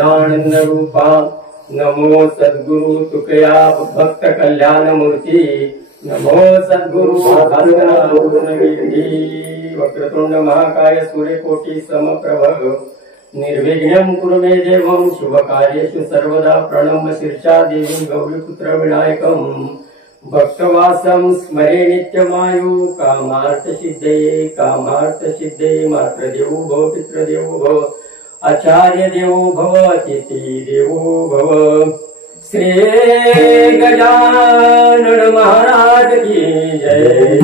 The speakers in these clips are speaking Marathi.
सच्चिदानंद रूपा नमो सद्गुरु तुकया भक्त कल्याण मूर्ती नमो सद्गुरु वक्रतुंड महाकाय सूर्यकोटि समप्रभ निर्विघ्नं कुरु मे देवं शुभकार्येषु सर्वदा प्रणम्य शीर्षा देवी गौरीपुत्र विनायकं भक्तवासं स्मरे नित्यमायु कामार्थ सिद्धये मातृदेवो भव पितृदेवो भव आचार्य देवो भव अतिथि देवो भव। श्री गजानन महाराज की जय।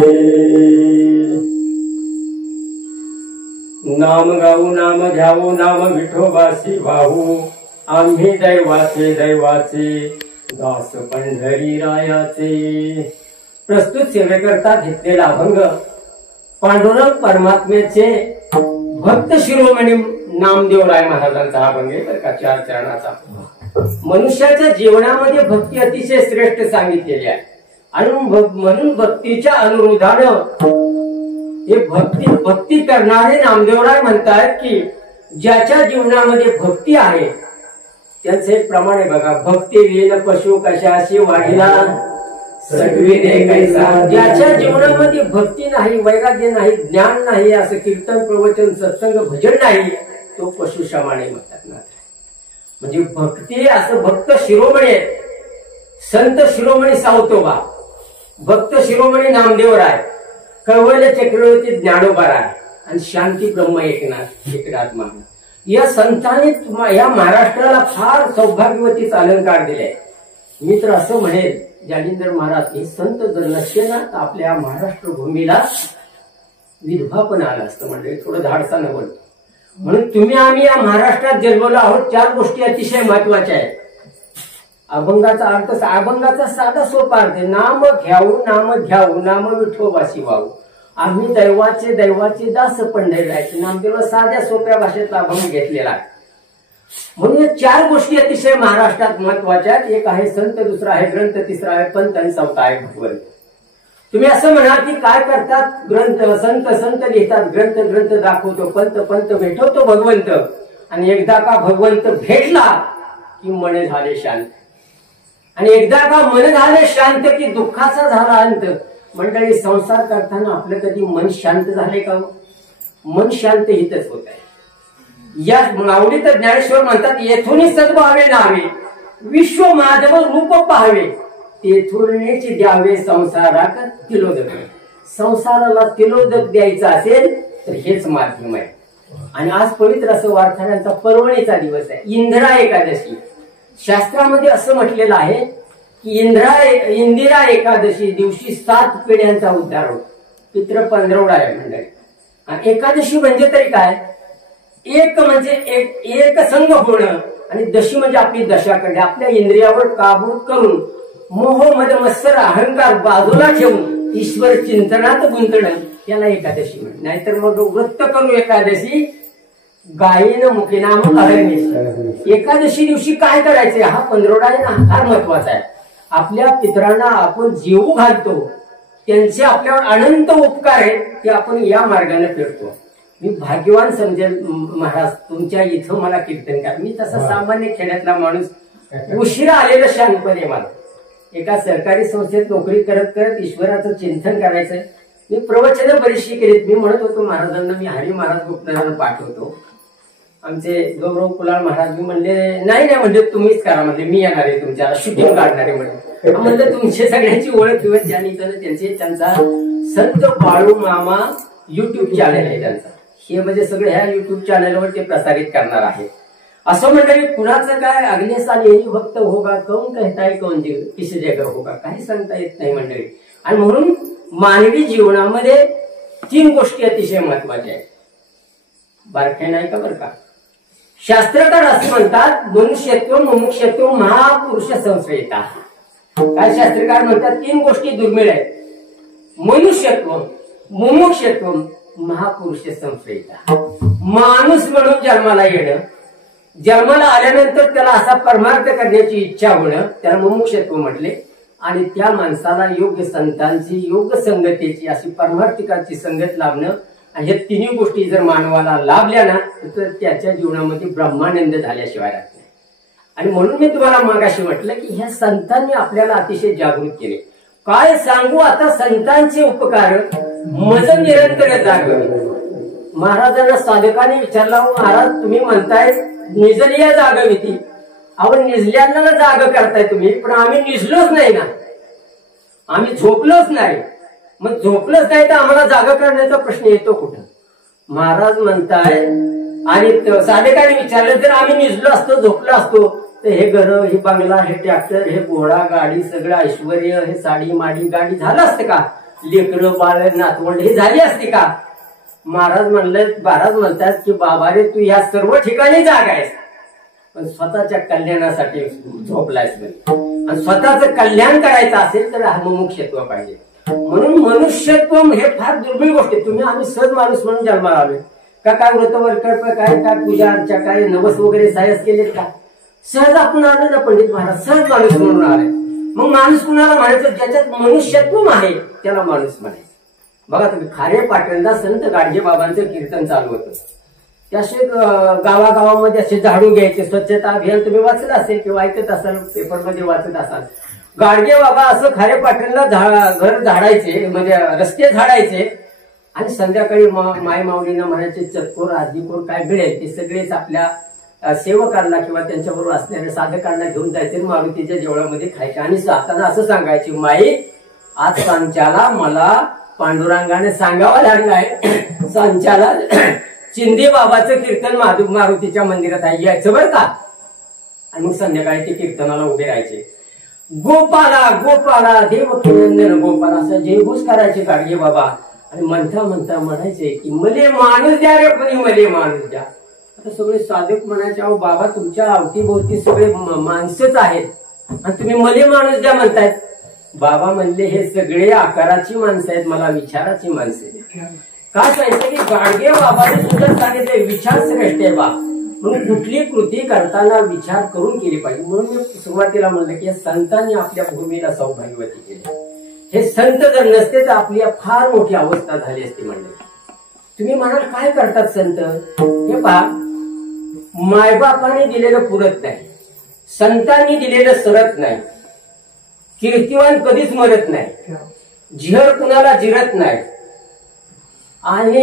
नाम गाऊ नाम घ्यावो नाम विठोबासी भाऊ आम्ही दैवाचे दास पंढरी रायाचे। प्रस्तुत सेवेकरता घेतलेला अभंग पांडुरंग परमात्म्याचे भक्त शिरोमणी नामदेवराय महाराजांचा हा अभंग आहे बरं का, 4 चरणाचा। मनुष्याच्या जीवनामध्ये भक्ती अतिशय श्रेष्ठ सांगितलेली आहे आणि म्हणून भक्तीच्या अनुरोधानं हे भक्ती करणारे नामदेवराय म्हणतात की ज्याच्या जीवनामध्ये भक्ती आहे त्यांचे एक प्रमाण आहे बघा, भक्ती विन पशु कशाशी वाढिला सगवी दे कैसा। ज्याच्या जीवनामध्ये भक्ती नाही, वैराग्य नाही, ज्ञान नाही, असं कीर्तन प्रवचन सत्संग भजन नाही, तो पशु शमाने म्हणतात ना। म्हणजे भक्ती असं भक्त शिरोमणी आहे, संत शिरोमणी सावतोबा, भक्त शिरोमणी नामदेवराय, कैवल्य चक्रवर्ती ज्ञानोबाराय आणि शांती ब्रह्म एकनाथ महाराज या संतांनी या महाराष्ट्राला फार सौभाग्यवतीच अलंकार दिले। मी तर असं म्हणेल जालिंदर महाराज हे संत जर नसते ना तर आपल्या महाराष्ट्र भूमीला विधवा पण आला असतं, म्हणजे थोडं धाडसानं बोलतो। म्हणून तुम्ही आम्ही या महाराष्ट्रात जन्मलो आहोत, 4 गोष्टी अतिशय महत्वाच्या आहेत। अभंगाचा अर्थ, अभंगाचा साधा सोपा अर्थ, नाम घ्यावू नाम विठोबासी वाहू आम्ही दैवाचे दास पंढरीरायाचे। नामदेवाला साध्या सोप्या भाषेतला अभंग घेतलेला आहे। म्हणून 4 गोष्टी अतिशय महाराष्ट्रात महत्वाच्या आहेत। एक आहे संत, दुसरा आहे ग्रंथ, तिसरा आहे पंत आणि चौथा आहे भगवंत। तुम्ही असं म्हणाल की काय करतात ग्रंथ, संत लिहितात, ग्रंथ दाखवतो, पंत भेटवतो भगवंत, आणि एकदा का भगवंत भेटला की मन झाले शांत, आणि एकदा का मन झाले शांत की दुःखाचा झाला अंत। मंडळी संसार करताना आपलं कधी मन शांत झाले का? मन शांत हितच होत आहे। या माऊलीत ज्ञानेश्वर म्हणतात येथून सद्भावे नावे विश्व माधव रूप पाहावे तेथूनच द्यावे संसारात तिलोदक। संसाराला तिलोदक द्यायचा असेल तर हेच माध्यम आहे। आणि आज पवित्र असं वारकऱ्यांचा पर्वणीचा दिवस आहे, इंदिरा एकादशी। शास्त्रामध्ये असं म्हटलेलं आहे की इंदिरा एकादशी दिवशी 7 पिढ्यांचा उद्धार होतो, पितृ पंधरवडा आहे मंडळी। आणि एकादशी म्हणजे तरी काय, एक म्हणजे एक संघ होणं, आणि दशी म्हणजे आपली दशा करणे, आपल्या इंद्रियावर काबू करून मोह मद मत्सर अहंकार बाजूला ठेवून ईश्वर चिंतनात गुंतणं याला एकादशी म्हणतात। नाहीतर मग व्रत करू एकादशी गायीन मुखी नाम अरण्य। एकादशी दिवशी काय करायचंय हा पंधरवडा आहे ना, फार महत्वाचा आहे। आपल्या पितरांना आपण जीव घालतो, त्यांचे आपल्यावर अनंत उपकार आहेत, ते आपण या मार्गाने फिरतो। मी भाग्यवान समजेल महाराज तुमच्या इथं मला कीर्तन करा। मी तसा सामान्य खेड्यातला माणूस, उशिरा आलेलं शहाणपण आहे मला। एका सरकारी संस्थेत नोकरी करत ईश्वराचं चिंतन करायचंय। मी प्रवचन बरीचशी केलीत। मी म्हणत होतो महाराजांना मी हरी महाराज गुप्तरांना पाठवतो। आमचे गौरव कुलाळ महाराज मी म्हणले नाही म्हणजे तुम्हीच करा, म्हणजे मी येणार आहे तुमच्या शूटिंग काढणारे म्हणलं तुमच्या सगळ्यांची ओळख दिवस ज्यांनी त्यांचा संत बाळू मामा युट्यूब चॅनल आहे त्यांचा, हे म्हणजे सगळे ह्या युट्यूब चॅनलवर ते प्रसारित करणार आहे। असं मंडळी कुणाचं काय अगले साल यही भक्त होगा कौन कहताय कौन किसी जगह होगा, काही सांगता येत नाही मंडळी। आणि म्हणून मानवी जीवनामध्ये 3 गोष्टी अतिशय महत्वाच्या आहेत, बारक्या नाही का बरं का। शास्त्रकार असं म्हणतात मनुष्यत्व मुमुक्षत्व महापुरुष संश्रयता। काय शास्त्रकार म्हणतात 3 गोष्टी दुर्मिळ आहेत, मनुष्यत्व मुमुक्षत्व महापुरुष संश्रयता। माणूस म्हणून जन्माला येणं, जन्माला आल्यानंतर त्याला असा परमार्थ करण्याची इच्छा होणं त्याला मुमुक्षत्व म्हटले, आणि त्या माणसाला योग्य संतांची योग्य संगतीची अशी परमार्थिकाची संगत लाभणं, आणि ह्या 3 गोष्टी जर मानवाला लाभल्या ना तर त्याच्या जीवनामध्ये ब्रह्मानंद झाल्याशिवाय राहत नाही। आणि म्हणून मी तुम्हाला मागाशी म्हटलं की ह्या संतांनी आपल्याला अतिशय जागृत केले. काय सांगू आता संतांचे उपकार मज निरंतर जागविती. महाराजांना साधकाने विचारला, महाराज तुम्ही म्हणताय निजलिया जागविती, आपण निजल्यांना जाग करताय तुम्ही, पण आम्ही निजलोच नाही ना, आम्ही झोपलोच नाही. मग झोपलोच नाही तर आम्हाला जागा करण्याचा प्रश्न येतो कुठं? महाराज म्हणताय आणि साधकाने विचारलं तर आम्ही निजलो असतो, झोपलो असतो तर हे घर, हे बंगला, हे ट्रॅक्टर, हे घोडा गाडी, सगळं ऐश्वर, हे साडी माडी गाडी झालं असतं का? लेकरं बाळ नातवंड हे झाली असते का? महाराज म्हणतात की बाबा रे तू या सर्व ठिकाणी जागा आहेस, पण स्वतःच्या कल्याणासाठी झोपलायस. आणि स्वतःचं कल्याण करायचं असेल तर मुमुक्षत्व पाहिजे. म्हणून मनुष्यत्व हे फार दुर्मिळ गोष्ट आहे. तुम्ही आम्ही सहज माणूस म्हणून जन्माला आलोय का? काय व्रतवरकल्प, काय पूजा अर्चा, काय नवस वगैरे सायस केलेत का? सहज आपण आलो ना पंडित महाराज, सहज माणूस म्हणून आले. मग माणूस कुणाला म्हणायचं? ज्याच्यात मनुष्यत्व आहे त्याला माणूस म्हणायचं. बघा तुम्ही खारे पाटणला संत गाडगे बाबांचं कीर्तन चालू होतं. त्याचे गावागावामध्ये असे झाडू घ्यायचे, स्वच्छता अभियान तुम्ही वाचलं असेल किंवा ऐकत असाल, पेपरमध्ये वाचत असाल. गाडगे बाबा असं खारे पाटणला घर झाडायचे, म्हणजे रस्ते झाडायचे आणि संध्याकाळी माय माऊलींना म्हणायचे चतकोर आजीकोर काय मिळेल ते सगळेच आपल्या सेवकांना किंवा त्यांच्याबरोबर असणाऱ्या साधकांना घेऊन जायचे, मारुतीच्या जेवणामध्ये खायचे आणि जाताना असं सांगायचे, माई आज सांच्याला मला पांडुरंगाने सांगावं लागलाय, सांच्याला चिंदे बाबाचं कीर्तन मारुतीच्या मंदिरात आहे, यायचं बरं का? आणि मग संध्याकाळी ते कीर्तनाला उभे राहायचे. गोपाला गोपाला देवकीनंदन गोपाला असं जयघोष करायचे गाडगे बाबा. आणि म्हणता म्हणता म्हणायचे की मले माणूस द्या रे, कोणी मले माणूस द्या. आता सगळे साधक म्हणायचे, अहो बाबा तुमच्या अवतीभोवती सगळे माणसंच आहेत आणि तुम्ही मले माणूस द्या म्हणतायत. बाबा म्हणले हे सगळे आकाराची माणसं आहेत, मला विचाराची माणसं आहेत. काय सांगितलं की गाडगे बाबाने सुद्धा सांगितले विचार श्रेष्ठ आहे बा, म्हणून कुठली कृती करताना विचार करून केली पाहिजे. म्हणून मी सुरुवातीला म्हणलं की संतांनी आपल्या भूमीला सौभाग्यवती केली. हे संत जर नसते तर आपली फार मोठी अवस्था झाली असती. म्हणले तुम्ही म्हणाल काय करतात संत? हे पहा, मायबापाने दिलेलं पुरत नाही, संतांनी दिलेलं सरत नाही, कीर्तिवान कधीच मरत नाही, झिहर कुणाला जिरत नाही आणि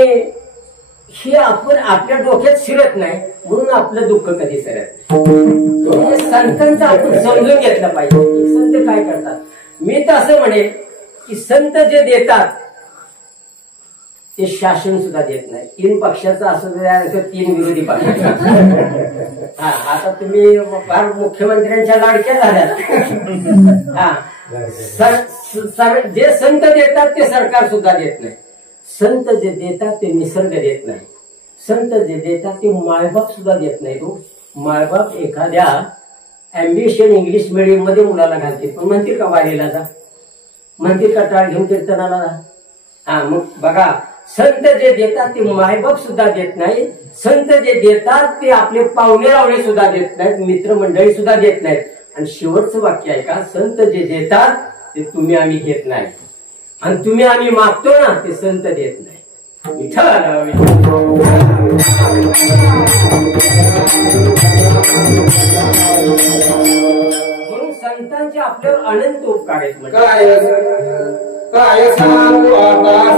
हे आपण आपल्या डोक्यात शिरत नाही, म्हणून आपलं दुःख कधी सरत नाही. संतांचं आपण समजून घेतलं पाहिजे. संत काय करतात? मी तर असं म्हणेन की संत जे देतात ते शासन सुद्धा देत नाही. 3 पक्षाचं असं 3 विरोधी पक्षाचा. हा आता तुम्ही फार मुख्यमंत्र्यांच्या लाडक्या झाल्या. हा जे संत देतात ते सरकार सुद्धा देत नाही. संत जे देतात ते निसर्ग देत नाही. संत जे देतात ते मायबाप सुद्धा देत नाही. तो मायबाप एखाद्या अँबिशन इंग्लिश मिडियम मध्ये मुलाला घालते, पण म्हणतील का वारीला जा? म्हणतील का टाळ घेऊन कीर्तनाला जा? हा मग बघा, संत जे देतात ते मायबाप सुद्धा देत नाही. संत जे देतात ते आपले पाहुणे रावळे सुद्धा देत नाहीत, मित्रमंडळी सुद्धा देत नाहीत. आणि शेवटचं वाक्य आहे का, संत जे देतात ते तुम्ही आम्ही घेत नाही आणि तुम्ही आम्ही मागतो ना ते संत देत नाही. म्हणून संतांचे आपल्यावर अनंत उपकार आहेत. काय सांगू आता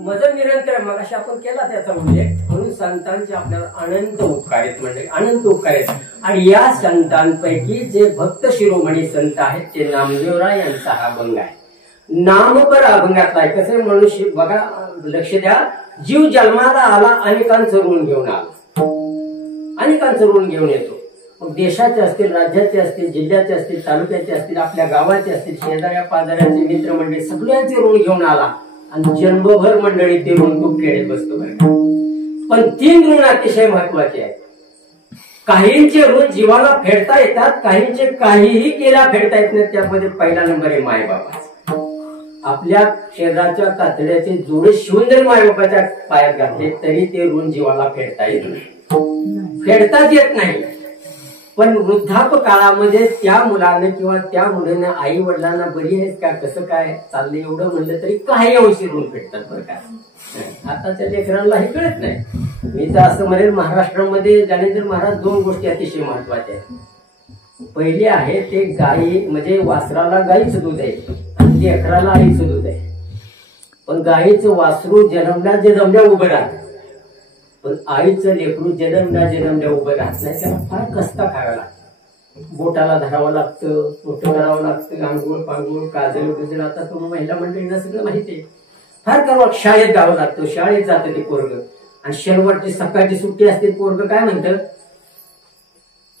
मजल निरंतर मग अशी आपण केला त्याचा उल्लेख. म्हणून संतांचे आपल्याला अनंत उपकार आहेत, म्हणजे अनंत उपकार आहेत. आणि या संतांपैकी जे भक्त शिरोमणी संत आहेत ते नामदेवराय यांचा हा अभंग आहे. नामपर अभंगातला आहे. कसं मनुष्य बघा, लक्ष द्या, जीव जन्माला आला अनेकांचं ऋण घेऊन आला, अनेकांचं ऋण घेऊन येतो. मग देशाचे असतील, राज्याचे असतील, जिल्ह्याचे असतील, तालुक्याचे असतील, आपल्या गावाचे असतील, शेजाऱ्या पाजाऱ्यांचे मित्रमंडळी सगळ्यांचे ऋण घेऊन आला आणि जन्मभर मंडळी ते ऋण खूप खेळत बसतो. पण 3 ऋण अतिशय महत्वाचे आहेत. काहींचे ऋण जीवाला फेडता येतात, काहींचे काहीही केला फेडता येत नाही. त्यामध्ये पहिला नंबर आहे मायबापाचा. आपल्या शरीराच्या तातड्याचे जोडे शिवून जरी मायबापाच्या पायात घातले तरी ते ऋण जीवाला फेडता येत नाही, फेडताच येत नाही. पण वृद्धाप काळामध्ये त्या मुलाने किंवा त्या मुलीनं आई वडिलांना बरी आहेत का, कसं काय चाललंय एवढं म्हणलं तरी काही अंशी ऋण फेडतात बरं का. आताच्या लेकरांना हे कळत नाही. मी तर असं म्हणेल महाराष्ट्रामध्ये ज्ञानेश्वर महाराज दोन गोष्टी अतिशय महत्वाच्या आहेत. पहिली आहे ते गाई म्हणजे वासराला गाईचं दूध आहे आणि लेकराला आईचं दूध आहे. पण गाईचं वासरू जन्मल्या उभं राहत, पण आईचं लेकरू जन्मल्या उभं राहत नाही. त्याला फार कष्ट खायला लागतं, बोटाला धरावं लागतं, मोठं करावं लागतं, आंघोळ पांघोळ काजल बिजल आता तुम्ही महिला मंडळींना सगळं माहिती आहे. फार करावं, शाळेत जावं लागतं, शाळेत जातं ते पोरग. आणि शनिवारची सकाळची सुट्टी असते, पोरग काय म्हणतं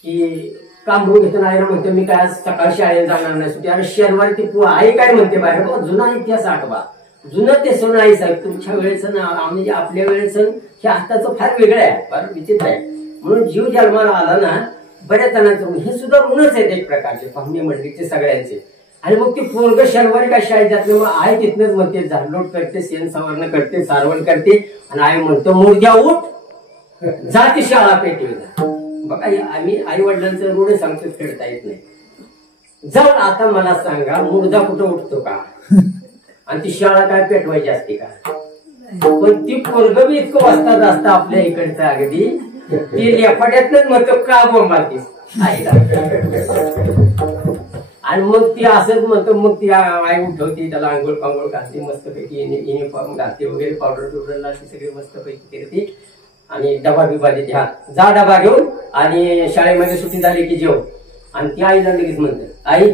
की कांबळून घेतो, आईला म्हणतो मी काय सकाळी शाळेत जाणार नाही सुट्टी. आणि शनिवारी ती आई काय म्हणते बाहेर, बघा जुना इतिहास आठवा, जुनं ते सोनं आई साहेब तुमच्या वेळेचं ना म्हणजे आपल्या वेळेचं हे आताचं फार वेगळं आहे, फार विचित्र आहे. म्हणून जीव जन्माला आला ना बऱ्याच जणांचं हे सुद्धा ऋणच आहेत एक प्रकारचे पाहुणे मंडळीचे सगळ्यांचे. आणि मग ती पोरग शनिवारी काय शाळेत जात नाही, मग आई तिथनच म्हणते झाडलोट करते, शेण सावरण करते, सारवण करते आणि आई म्हणतो मुर्द्या उठ जा ती शाळा पेटवी. बघा आम्ही आई वडिलांचं ऋण सांगतो, फेडता येत नाही. जाऊन आता मला सांगा मुर्दा कुठं उठतो का आणि ती शाळा काय पेटवायची असते का. पण ती पोरग बी इतकं वाजता असतं आपल्या इकडचं अगदी ती लेफाट्यातच म्हणतो का बोंबातीस आईला. आणि मग ती असंच म्हणतो, मग ती आई उठवते, त्याला आंघोळ पांघोळ घालते, मस्तपैकी युनिफॉर्म घालते वगैरे, पावडर बिवडर लावते, सगळी मस्तपैकी करते आणि डबा बिबा देते, हा जा डबा घेऊन आणि शाळेमध्ये सुट्टी झाली की जेव. आणि ती आईला लगेच म्हणते आई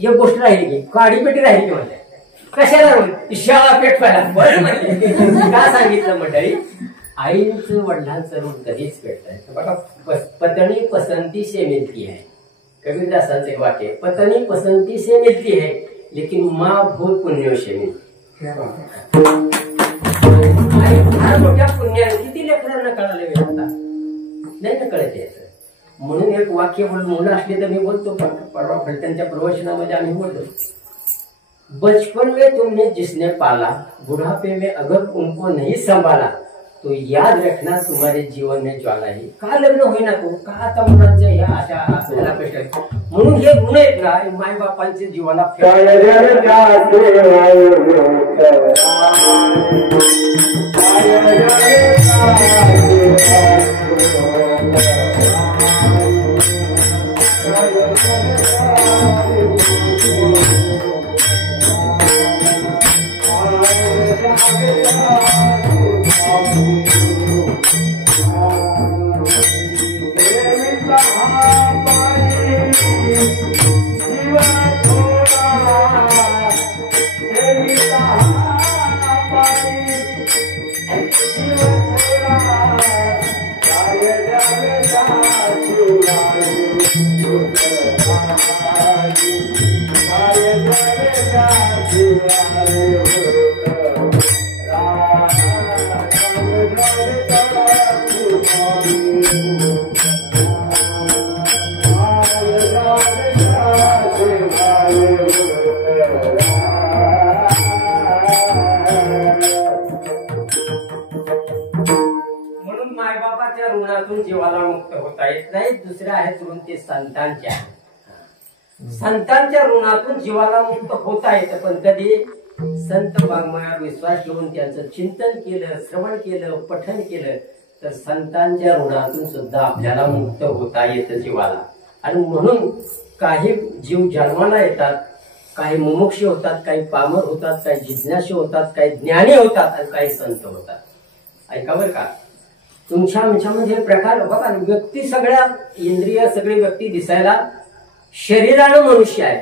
एक गोष्ट राहिली की काडी पेटी राहिली की म्हणते कशाला शाळा पेटवायला. बरं म्हणते का सांगितलं मंडळी, आईचं वडिलांचं ऋण कधीच पेटत. बघा पत्नी पसंती से मिलती है, कबीरदासांचे एक वाक्य, पत्नी पसंती से मिलती है लेकिन माँ बहुत पुण्यों से मिलती. फार मोठ्या पुण्याने किती लेकरांना कळाले आता नाही ना कळत यायचं. म्हणून एक वाक्य मुलं असले तर मी बोलतो, परवा फलटणच्या प्रवचनामध्ये आम्ही बोलतो, बचपन में तुमने जिसने पाला बुढ़ापे में अगर उनको नहीं संभाला तो याद रखना तुम्हारे जीवन में ज्वाला है. का लग्न होईना तो का आता मुलांच्या ह्या अशा आपल्याला पेशा. म्हणून हे गुण आहेत ना मायबापांचे जीवाला जीवाला मुक्त होता येत नाही. दुसऱ्या आहेत ऋण ते संतांच्या, संतांच्या ऋणातून जीवाला मुक्त होता येतं. पण कधी संत वाङ्मयावर विश्वास ठेवून त्यांचं चिंतन केलं, श्रवण केलं, पठन केलं तर संतांच्या ऋणातून सुद्धा आपल्याला मुक्त होता येतं जीवाला. आणि म्हणून काही जीव जन्माला येतात, काही मुमुक्ष होतात, काही पामर होतात, काही जिज्ञासू होतात, काही ज्ञानी होतात आणि काही संत होतात. ऐका बरं का, तुमच्या आमच्यामध्ये प्रकार बघा, व्यक्ती सगळ्या इंद्रिय सगळी व्यक्ती दिसायला शरीरानं मनुष्य आहे,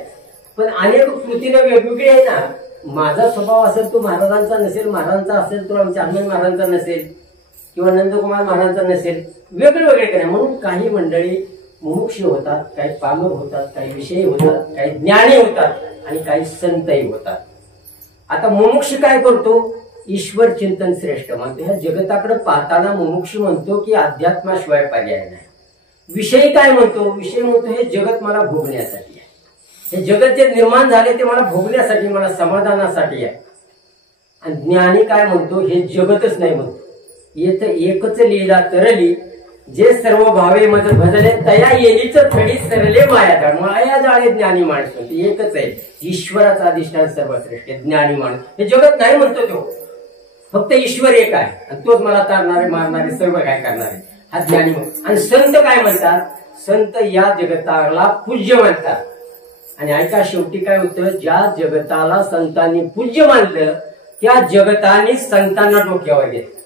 पण अनेक कृतीने वेगवेगळी आहे ना. माझा स्वभाव असेल तो महाराजांचा नसेल, महाराजांचा असेल तो आमच्या हनुमान महाराजांचा नसेल किंवा नंदकुमार महाराजांचा नसेल, वेगळे वेगळे काय. म्हणून काही मंडळी मुमुक्ष होतात, काही पामर होतात, काही विषयी होतात, काही ज्ञानी होतात आणि काही संतही होतात. आता मुमुक्ष काय करतो, ईश्वर चिंतन श्रेष्ठ म्हणतो. ह्या जगताकडे पाहताना मुमुक्ष म्हणतो की अध्यात्माशिवाय पर्याय नाही. विषयी काय म्हणतो, विषय म्हणतो हे जगत मला भोगण्यासाठी आहे. हे जगत जे निर्माण झाले ते मला भोगण्यासाठी, मला समाधानासाठी आहे. आणि ज्ञानी काय म्हणतो, हे जगतच नाही म्हणतो. येत एकच लीला तरली, जे सर्व भावे मज भजले तया येलीच थडी सरले माया. माया जाळे ज्ञानी माणूस म्हणते. एकच आहे, ईश्वराचा अधिष्ठान सर्वश्रेष्ठ ज्ञानी माणूस. हे जगत नाही म्हणतो तो, फक्त ईश्वर एक आहे आणि तोच मला तारणारे मारणारे सर्व काय करणारे हा ज्ञानी. आणि संत काय म्हणतात, संत या जगताला पूज्य म्हणतात. आणि ऐका शेवटी काय होतं, ज्या जगताला संतांनी पूज्य मानलं त्या जगताने संतांना डोक्यावर घेतलं.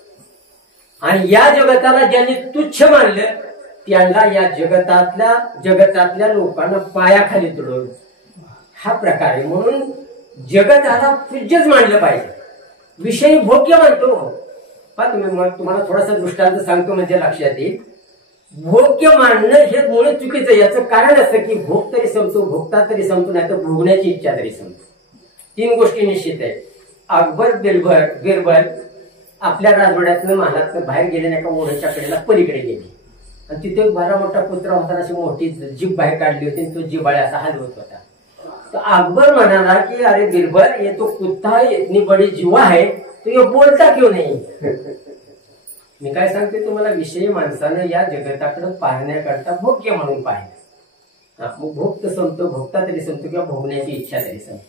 आणि या जगताला ज्यांनी तुच्छ मानलं त्यांना या जगतातल्या लोकांना पायाखाली तुडवलं. हा प्रकार आहे. म्हणून जगताला पूज्यच मानलं पाहिजे. विषयी भोग्य म्हणतो. तुम्हाला थोडासा दृष्टांत सांगतो म्हणजे लक्षात येईल. भोग्य मानणं हे मुळे चुकीचं. याचं कारण असं की भोग तरी संपतो, भोगता तरी संपतो, नाही तर भोगण्याची इच्छा तरी संपतो. 3 गोष्टी निश्चित आहेत. अकबर बिरबल आपल्या राजवाड्यातनं महालातनं बाहेर गेले, एका ओढ्याच्या कडेला पलीकडे गेले आणि तिथे बरा मोठा कुत्रा होता. अशी मोठी जीभ बाहेर काढली होती, तो जिबाळ्या असा हलवत होता. तर अकबर म्हणाला की अरे बिरबल, ये तो कुत्ता इतनी बडी जीवा है, तो ये बोलता क्यों नाही. मी काय सांगते तुम्हाला, विषयी माणसानं या जगताकडे पाहण्याकरता भोग्य म्हणून पाहिलं. मग भोग तर संपतो, भोगता तरी संपतो किंवा भोगण्याची इच्छा तरी संपतो.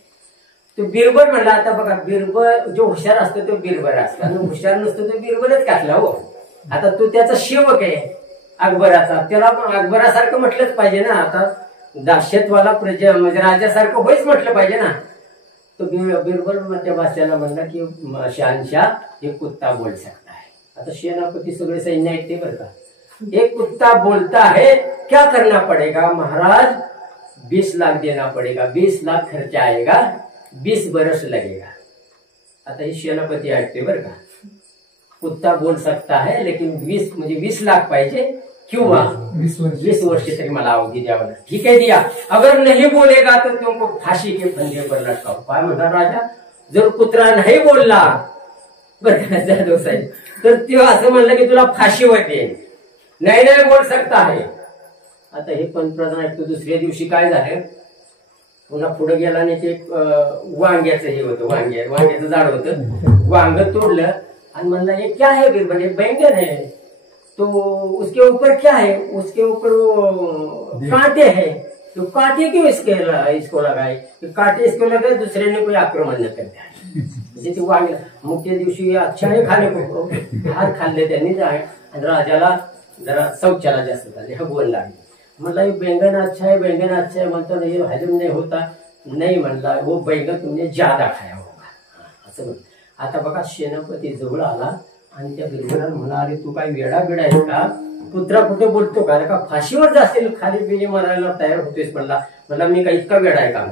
तो बिरबल म्हणला. आता बघा, बिरबल जो हुशार असतो तो बिरबल असतो आणि हुशार नसतो तो बिरबलच काटला. हो, आता तो त्याचा सेवक आहे अकबराचा, त्याला अकबरासारखं म्हटलंच पाहिजे ना. आता दास्यत्वाला प्रजा म्हणजे राजासारखं होईच म्हटलं पाहिजे ना. तो बिरबल त्या बादशाला म्हणला की शहनशाह, हे कुत्ता बोल सकता है. आता सेनापती सगळे सैन्य आहेत ते बरं का. एक कुत्ता बोलता है, क्या करना पड़ेगा महाराज, 20 लाख देना पड़ेगा, 20 लाख खर्चा आएगा, 20 बरस लगेगा. आता हे सेनापती ऐकते बरं का. कुत्ता बोल सकता है लेकिन 20 लाख पाहिजे किंवा 20 वर्ष तरी मला अवधी द्यावं. ठीक आहे, दिया. अगर नहीं बोलेगा तर तुमको फाशी के फंदे पर लटकाव. काय म्हणणार राजा, जर कुत्रा नाही बोलला बरं का जाधव साहेब, तर तो असं म्हणलं की तुला फाशीवर देईल. नाही बोल सकता है. आता हे पंतप्रधान ऐकतो. दुसऱ्या दिवशी काय झालं, पुन्हा पुढे गेला आणि ते वांग्याचं हे होतं, वांग्याचं झाड होतं. वांग तोडलं आणि म्हणला ये क्या है बिरबल, ये बैंगन है. तो उसके ऊपर क्या है, उसके ऊपर वो कांटे हैं. तो कांटे क्यों इसको लगाए, कांटे इसको लगाए दुसरे ने कोई आक्रमण न करता है. म्हणजे ते वांग. मग त्या दिवशी अच्छा आहे खाणे को हात खाल्ले त्यांनी आणि राजाला जरा शौचाला जास्त झाले, हगवण लागली. म्हणला ये बैंगन अच्छा है, बैंगन अच्छा है. म्हणतो ये हजम नहीं होता. नाही म्हणला, वो बैंगन तुमने ज्यादा खाया होगा, असं म्हणलं. आता बघा, सेनापती जवळ आला आणि त्या बिरबलाला म्हणा, अरे तू काय वेडा बिडा आहे का, कुत्रा कुठे बोलतो का फाशीवर जाशील, खाली बिली मारायला तयार होतोयस. म्हणला मी काय इतका वेडा आहे का.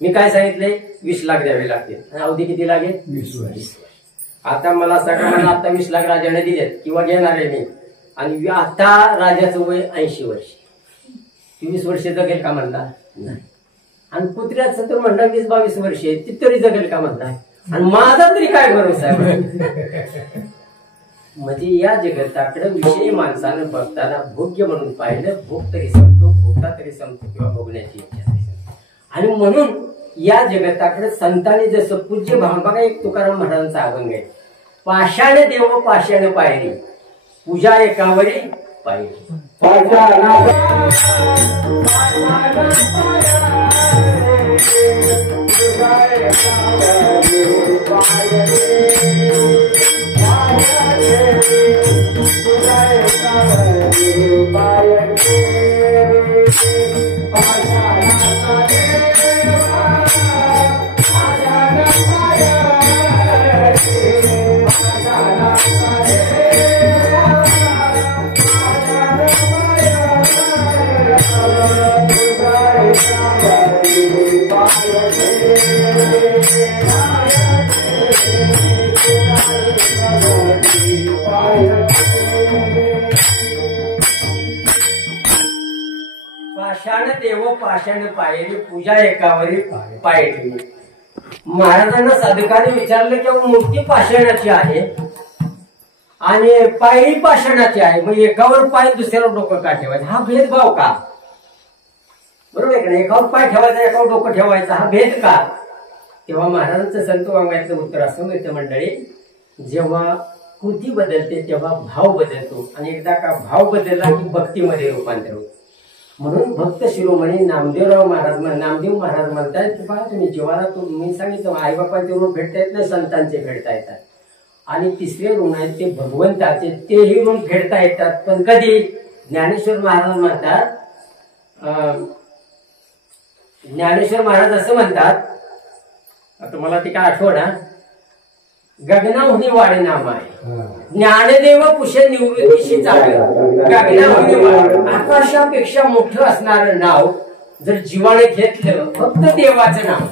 मी काय सांगितलंय, 20 लाख द्यावे लागतील. आणि अवधी किती लागेल, 20 वर्ष. आता मला सगळं मला आता 20 लाख राजाने दिलेत किंवा घेणार आहे मी. आणि आता राजाचं वय 80 वर्ष. 20 वर्ष जगेल का म्हणला नाही. आणि कुत्र्याचं तर म्हणला 20-22 वर्ष आहे, ती तरी जगेल का म्हणला. आणि माझा तरी काय भरोसा आहे. म्हणजे या जगताकडे विषयी माणसानं बघताना भोग्य म्हणून पाहिलं. भोग तरी संपतो, भोगता तरी संपतो किंवा भोगण्याची इच्छा तरी संपतो. आणि म्हणून या जगताकडे संतांनी जसं पूज्य भाव. बघा, एक तुकाराम महाराजांचा अभंग आहे, पाषाण देव पाषाण पायरी, पूजा एकावरी पायरी. पाषाण देव पाषाण पायरी, पूजा एकावरी पाय ठेवी. महाराजांना साधकाने विचारलं की मूर्ती पाषाणाची आहे आणि पायरी पाषाणाची आहे, मग एकावर पाय दुसऱ्यावर डोकं का ठेवायचं, हा भेदभाव का. बरोबर आहे का नाही? एकावर पाय ठेवायचा एकावर डोकं ठेवायचा, हा भेद का? तेव्हा महाराजांचं संत वाङ्मयातलं उत्तर असं मिळतं मंडळी, जेव्हा कृती बदलते तेव्हा भाव बदलतो आणि एकदा का भाव बदलला की भक्तीमध्ये रूपांतर होतं. म्हणून भक्त शिरोमणी नामदेव महाराज म्हणतात की पहा तुम्ही जीवाला मी सांगितलं आईबापांचे ऋण फेडता येत नाही, संतांचे फेडता येतात. आणि तिसरे ऋण आहेत ते भगवंताचे, तेही ऋण फेडता येतात. पण कधी? ज्ञानेश्वर महाराज म्हणतात, ज्ञानेश्वर महाराज असं म्हणतात, आता मला ते काय आठवणा, गगनाहुनी वाढे नाम आहे, ज्ञानदेव कुशल निवृत्तीशी चालेल. गगनाहुनी वाढ, आकाशापेक्षा मोठं असणारं नाव जर जीवाने घेतलं, फक्त देवाचं नाव,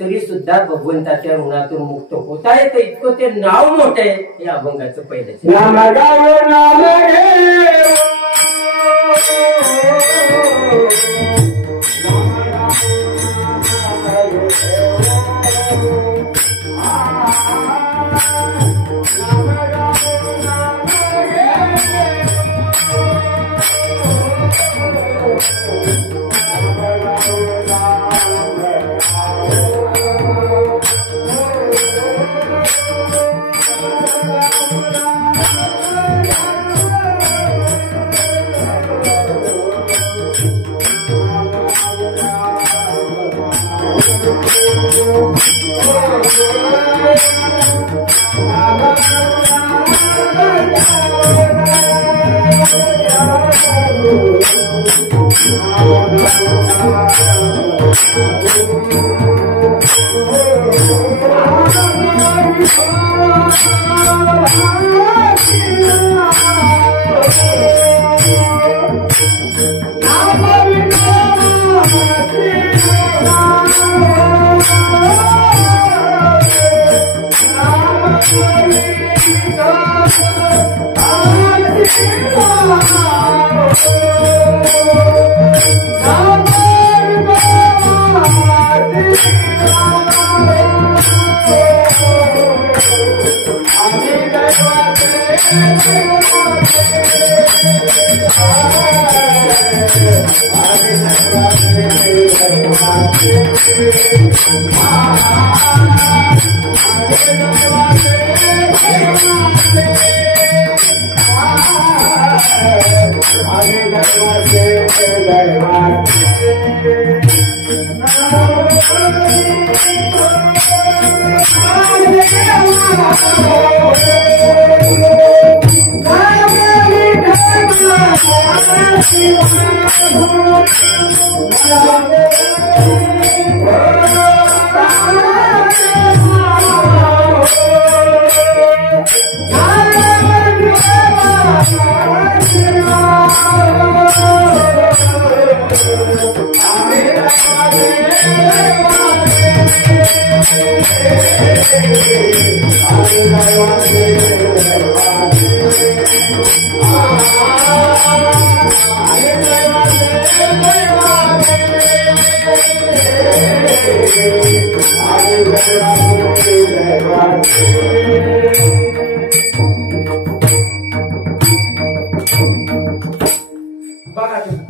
तरी सुद्धा भगवंताच्या ऋणातून मुक्त होता येतं. इतकं ते नाव मोठं आहे. हे अभंगाचं पहिलं.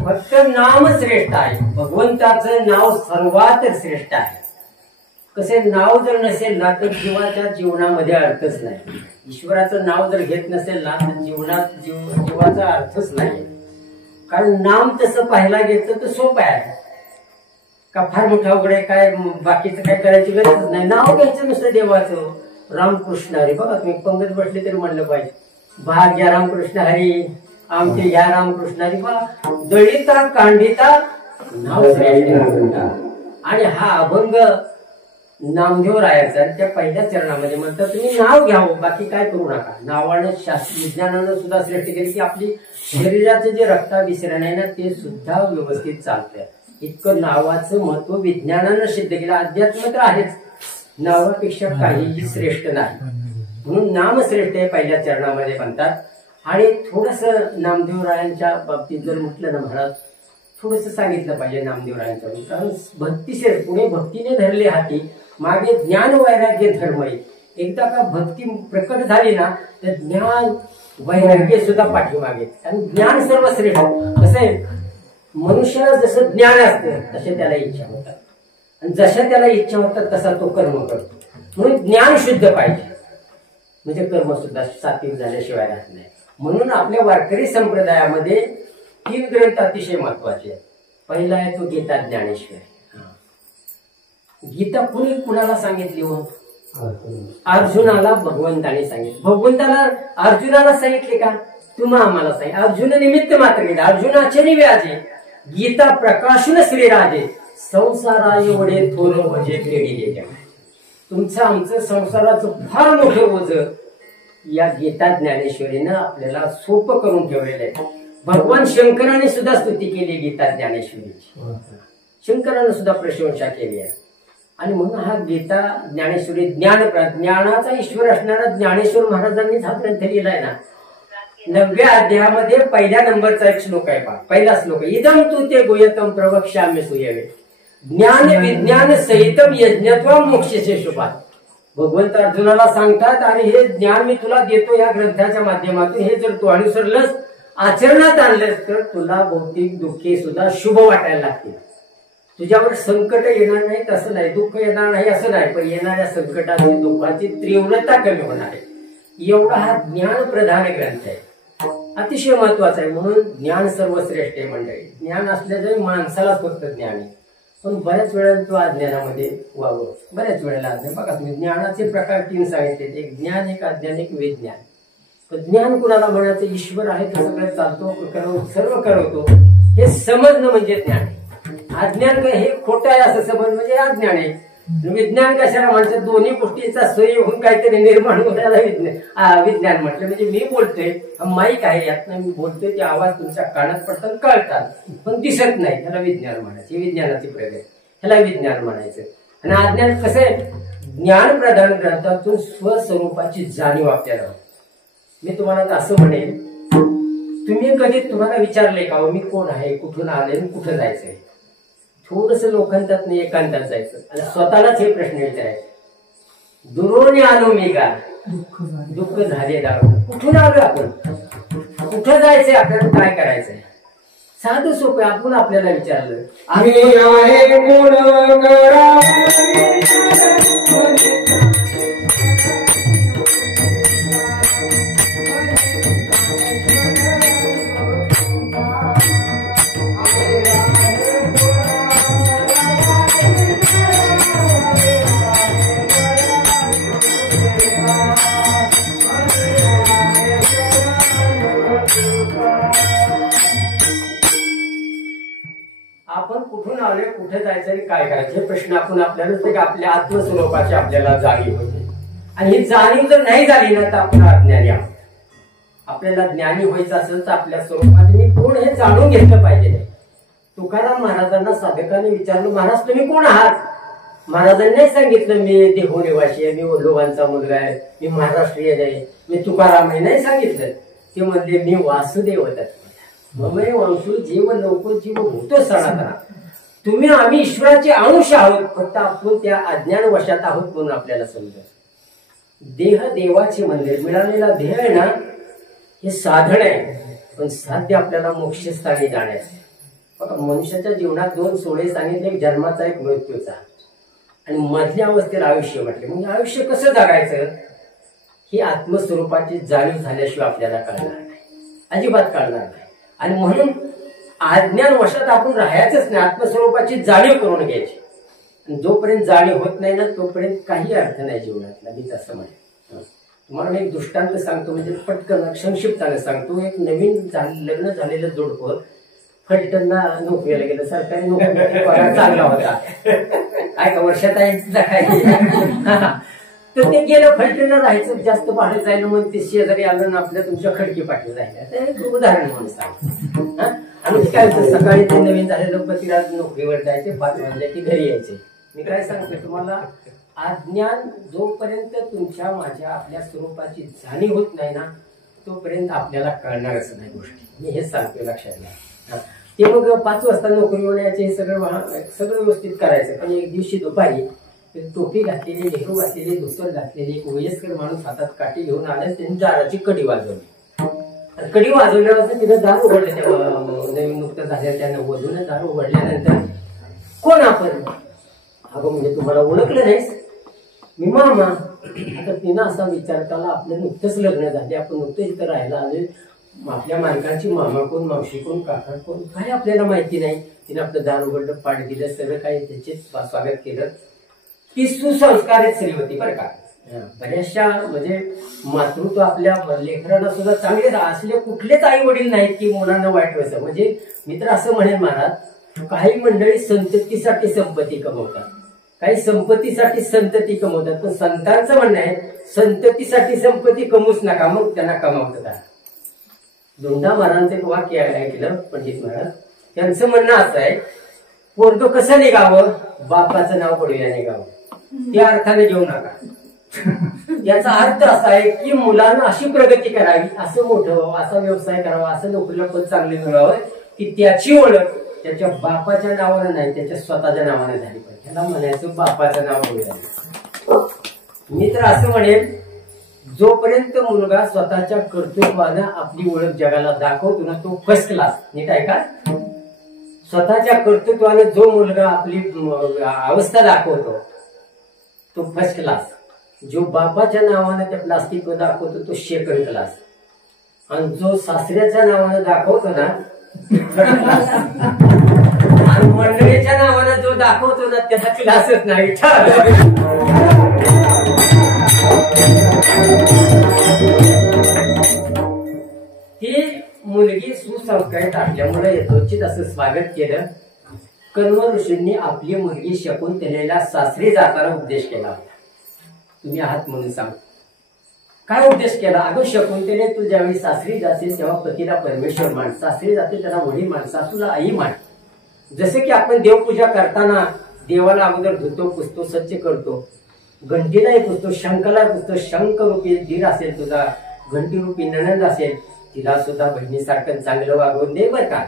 फक्त नाम श्रेष्ठ आहे. भगवंताचं नाव सर्वात श्रेष्ठ आहे. कसे नाव जर नसेल ना तर जीवाच्या जीवनामध्ये अर्थच नाही. ईश्वराचं नाव जर घेत नसेल ना तर जीवाचा अर्थच नाही. कारण नाम तसं पाहायला घेतलं तर सोपं आहे का फार मोठा उघडे काय बाकीचं काय करायची गरजच नाही. नाव घ्यायचं नुसतं देवाचं. रामकृष्ण हरी. बघा तुम्ही पंगत बसले तरी म्हणलं पाहिजे भाग्या रामकृष्ण हरी आमचे या रामकृष्ण हरी. बा दळिता कांडिता नाव श्रेष्ठ. आणि हा अभंग नामदेव रायाचा त्या पहिल्या चरणामध्ये म्हणतात तुम्ही नाव घ्यावं बाकी काय करू नका. नावानं शास्त्र विज्ञानानं सुद्धा श्रेष्ठ केली की आपली शरीराचं जे रक्ताभिसरण आहे ना ते सुद्धा व्यवस्थित चालतंय. इतकं नावाचं महत्व विज्ञानानं सिद्ध केलं. अध्यात्म तर आहेच, नावापेक्षा काहीही श्रेष्ठ नाही. म्हणून नाम श्रेष्ठ आहे पहिल्या चरणामध्ये म्हणतात. आणि थोडस नामदेवरायांच्या बाबतीत जर म्हटलं ना महाराज थोडस सांगितलं पाहिजे नामदेवरायांच्या. कारण भक्तीशीर पुढे भक्तीने धरले हाती मागे ज्ञान वैराग्य धर्म. एकदा का भक्ती प्रकट झाली ना तर ज्ञान वैराग्य सुद्धा पाठीमागे. आणि ज्ञान सर्वश्रेष्ठ. कसं आहे मनुष्याला जसं ज्ञान असतं तसे त्याला इच्छा होतात, आणि जशा त्याला इच्छा होतात तसा तो कर्म करतो. म्हणून ज्ञान शुद्ध पाहिजे, म्हणजे कर्म सुद्धा सात्विक झाल्याशिवाय राहत नाही. म्हणून आपल्या वारकरी संप्रदायामध्ये 3 ग्रंथ अतिशय महत्वाचे आहेत. पहिला आहे तो गीता ज्ञानेश्वरी. गीता कुणी कुणाला सांगितली हो? अर्जुनाला भगवंताने सांगितले. भगवंताला अर्जुनाला सांगितले का? तुम्हा आम्हाला सांगितले. अर्जुन निमित्त मात्र गेला. अर्जुनाचे व्याजे गीता प्रकाशून श्रीराजे संसारा एवढे थोर म्हणजे फेडी जग. तुमचं आमचं संसाराचं फार मोठं ओझ या गीता ज्ञानेश्वरीनं आपल्याला सोपं करून ठेवलेलं आहे. भगवान शंकराने सुद्धा स्तुती केली गीता ज्ञानेश्वरीची. शंकराने सुद्धा प्रशंसा केली आहे. आणि म्हणून हा गीता ज्ञानेश्वरी ज्ञानाचा ईश्वर असणारा ज्ञानेश्वर महाराजांनीच हा ग्रंथ लिहिलाय ना. 9व्या अध्यायामध्ये पहिल्या नंबरचा एक श्लोक आहे पहा. पहिला श्लोक, इदम तू ते गुह्यतम प्रवक्ष्यामि सूयवे ज्ञान विज्ञान सहितम यज्ञत्वं मोक्षसे शुभात. भगवंत अर्जुनाला सांगतात, आणि हे ज्ञान मी तुला देतो या ग्रंथाच्या माध्यमातून. हे जर तू अनुसरलंस, आचरणात आणलंस, तर तुला भौतिक दुःखे सुद्धा शुभ वाटायला लागतील. तुझ्यावर संकट येणार नाही तसं नाही, दुःख येणार नाही असं नाही, पण येणाऱ्या संकटाची दुःखाची तीव्रता कमी होणार आहे. एवढा हा ज्ञान प्रधान ग्रंथ आहे, अतिशय महत्वाचा आहे. म्हणून ज्ञान सर्वश्रेष्ठ आहे मंडळी. ज्ञान असल्याचं माणसालाच फक्त ज्ञान आहे, पण बऱ्याच वेळेला तो अज्ञानामध्ये वावरतो. बऱ्याच वेळेला अज्ञान. बघा तुम्ही, ज्ञानाचे प्रकार 3 सांगितले, एक ज्ञान, एक अज्ञान, एक विज्ञान. पण ज्ञान कुणाला म्हणायचं? ईश्वर आहे तर सगळं चालतो, सर्व करवतो, हे समजणं म्हणजे ज्ञान. अज्ञान काय? हे खोटं आहे असं समज म्हणजे अज्ञान आहे. विज्ञान कशाला म्हणतात? दोन्ही गोष्टींचा सोयी होऊन काहीतरी निर्माण होण्याला विज्ञान म्हटलं. म्हणजे मी बोलतोय, माईक आहे, यातनं मी बोलतोय, ते आवाज तुमच्या कानात पडतात, कळतात, पण दिसत नाही, त्याला विज्ञान म्हणायचं. विज्ञानाची प्रगती, ह्याला विज्ञान म्हणायचं. आणि अज्ञान कसं आहे? ज्ञान प्रधान ग्रंथातून स्वस्वरूपाची जाणीव आपल्याला. मी तुम्हाला असं म्हणेन, तुम्ही कधी तुम्हाला विचारले का मी कोण आहे, कुठून आले, कुठं जायचंय? थोडस लोकांतात नाही, एकांतात जायचं आणि स्वतःलाच हे प्रश्न विचारायचे. दुरोने आलो मी का? दुःख झाले दारू. कुठून आलो आपण? कुठं जायचंय आपल्याला? काय करायचंय? साधं सोपं. आपण आपल्याला विचारलं, आम्ही आहे कोण करा आपण कुठून आलोय, कुठे जायचं आणि काय करायचं, हे प्रश्न आपण आपल्याला आपल्या आत्मस्वरूपाची आपल्याला जाणीव होते. आणि ही जाणीव जर नाही झाली ना तर आपण अज्ञानी आहोत. आपल्याला ज्ञानी व्हायचं असेल तर आपल्या स्वरूपात मी कोण हे जाणून घेतलं पाहिजे. तुकाराम महाराजांना साधकाने विचारलं, महाराज तुम्ही कोण आहात? महाराजांनी सांगितलं, मी देहू निवासी आहे, मी वल्लोबांचा मुलगा आहे, मी महाराष्ट्रीयन आहे, मी तुकाराम आहे. नाही सांगितलं. ते म्हणले, मी वासुदेव ममय वंशू जीव लोक जीव भूतो सनातना. तुम्ही आम्ही ईश्वराचे अंश आहोत, फक्त आपण त्या अज्ञान वशात आहोत म्हणून आपल्याला समजत. देह देवाचे मंदिर. मिळालेला देह आहे ना, हे साधन आहे, पण साध्य आपल्याला मोक्षस्थानी जाण्याचे. बघा, मनुष्याच्या जीवनात 2 सोहळे सांगितले, एक जन्माचा, एक मृत्यूचा, आणि मधल्या अवस्थेला आयुष्य म्हटले. म्हणजे आयुष्य कसं जगायचं ही आत्मस्वरूपाची जाणीव झाल्याशिवाय आपल्याला कळणार नाही, अजिबात कळणार नाही. आणि म्हणून अज्ञान वशात आपण राहायचंच नाही, आत्मस्वरूपाची जाणीव करून घ्यायची. आणि जोपर्यंत जाणीव होत नाही ना तोपर्यंत काही अर्थ नाही जीवनातला. मी तसं म्हणेन. तुम्हाला मी एक दृष्टांत सांगतो, म्हणजे पटकन संक्षिप्ताने सांगतो. एक नवीन लग्न झालेलं जोडपं फलटणला नोकरीला गेलं. सरकारी नोकरी पगार चांगला होता, काय का वर्षात आहे. तर ते गेलं फलटणला राहायचं, जास्त भाडं जायला म्हणून ते शेजारी आलं ना आपल्या तुमच्या खडकी पाठी जायला. उदाहरण म्हणून सांग. आणि काय होतं, सकाळी ते नवीन झालेलं पतीराज नोकरीवर जायचे, 5 वाजले की घरी यायचे. मी काय सांगतोय तुम्हाला, अज्ञान जोपर्यंत तुमच्या माझ्या आपल्या स्वरूपाची जाणीव होत नाही ना तोपर्यंत आपल्याला कळणारच नाही गोष्टी. मी हेच सांगतोय, लक्षात घ्या. ते मग 5 वाजता नोकरीवर यायचे, हे सगळं व्यवस्थित करायचं. पण एक दिवशी दुपारी टोपी घातलेली, नेहरू घातलेली, धुसर घातलेली एक वयस्कर माणूस हातात काठी घेऊन आला, त्यांनी दाराची कडी वाजवली. कडी वाजवल्यावर तिनं दार उघडलं, तेव्हा नवीन नुकतं झाल्या त्यानं वधून दार उघडल्यानंतर कोण आपण? अगं म्हणजे तुम्हाला ओळखलं नाहीस? मी मामा. आता तिनं असा विचार केला, आपलं नुकतंच लग्न झाले, आपण नुकतं इथं राहायला आले, आपल्या मालकांची मामा कोण, मावशी कोण, काका कोण, काय आपल्याला माहिती नाही. तिने आपलं दार उघडलं, पाठ दिलं, सगळं काही त्याचे स्वागत केलं. ती सुसंस्कारित स्त्री होती बरं का. बऱ्याचशा म्हणजे मातृत्व आपल्या लेकरांना सुद्धा चांगले असले कुठलेच आई वडील नाहीत की मुलांना वाईट व्हायचं. म्हणजे मी तर असं म्हणेन महाराज, काही मंडळी संततीसाठी संपत्ती कमवतात, काही संपत्तीसाठी संतती कमवतात, पण संतांचं म्हणणं आहे संततीसाठी संपत्ती कमवूच नका, मग त्यांना कमावत का. दोंडा महाराजांचं एक वाक्य ऐकलं पंडित महाराज, त्यांचं म्हणणं असं आहे, पोरगं कसं निघावं, बापाचं नाव पडूया निघावं, त्या अर्थाने घेऊ नका. याचा अर्थ असा आहे की मुलांना अशी प्रगती करावी, असं मोठं व्हावं, असा व्यवसाय करावा, असं नोकरीला पद चांगले मिळावं की त्याची ओळख त्याच्या बापाच्या नावानं नाही, त्याच्या स्वतःच्या नावानं झाली पाहिजे. त्याला म्हणायचं बापाचं नाव पडूया. मी तर असं म्हणेन, जोपर्यंत मुलगा स्वतःच्या कर्तृत्वानं आपली ओळख जगाला दाखवतो ना, तो फर्स्ट क्लास. नीट आहे का? स्वतःच्या कर्तृत्वानं जो मुलगा आपली अवस्था दाखवतो तो फर्स्ट क्लास. जो बापाच्या नावानं ते आपलं अस्तित्व दाखवतो तो सेकंड क्लास. आणि जो सासऱ्याच्या नावानं दाखवतो ना थर्ड क्लास. आणि मंडळीच्या नावानं जो दाखवतो ना त्याचा क्लासच नाही. ही मुलगी सुसंस्कारित असल्यामुळे यथोचित असं स्वागत केलं. कण्व ऋषींनी आपली मुलगी शकुंतलेला सासरी जाताना उपदेश केला होता. तुम्ही आहात म्हणून सांग. काय उपदेश केला? अगं शकुंतले, तू ज्यावेळी सासरी जाशील तेव्हा पतीला परमेश्वर मान, सासरी जाते त्याला वडील मान, सासूला आई मान. जसे की आपण देवपूजा करताना देवाला अगोदर धुतो, पुसतो, स्वच्छ करतो, घंटीलाही पुसतो, शंखाला पुसतो. शंख रूपी धीर असेल तुझा, घंटी रूपी नणंद असेल, तिला सुद्धा बहिणीसारखं चांगलं वागवून दे बरं का.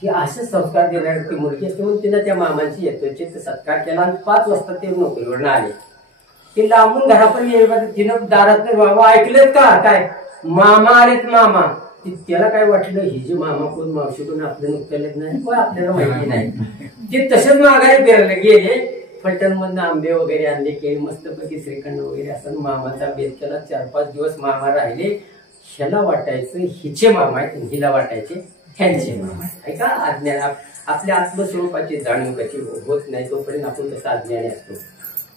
की असे संस्कार देणारी मुलगी असते म्हणून तिनं त्या मामांची यथोचित सत्कार केला. आणि 5 वाजता ते नोकरीवर आले. ते लांबून घरापर्यंत तिनं दारात बाबा ऐकलेत का काय मामा आलेत मामा. त्याला काय वाटलं, ही जी मामा कोण, मावशी कोण, आपलं नुकतं नाही पण आपल्याला माहिती नाही. ते तसेच माघारी फिरले गेले. फलटण मधनं आंबे वगैरे आणले, केळी मस्तपैकी श्रीखंड वगैरे असं मामाचा बेत केला. 4-5 दिवस मामा राहिले. ह्याला वाटायचं हिचे मामा आहेत, हिला वाटायचे ह्यांचे मामा आहेत. ऐका, अज्ञान आपल्या आत्मस्वरूपाची जाणीव कशी होत नाही तोपर्यंत आपण तसं अज्ञानी असतो.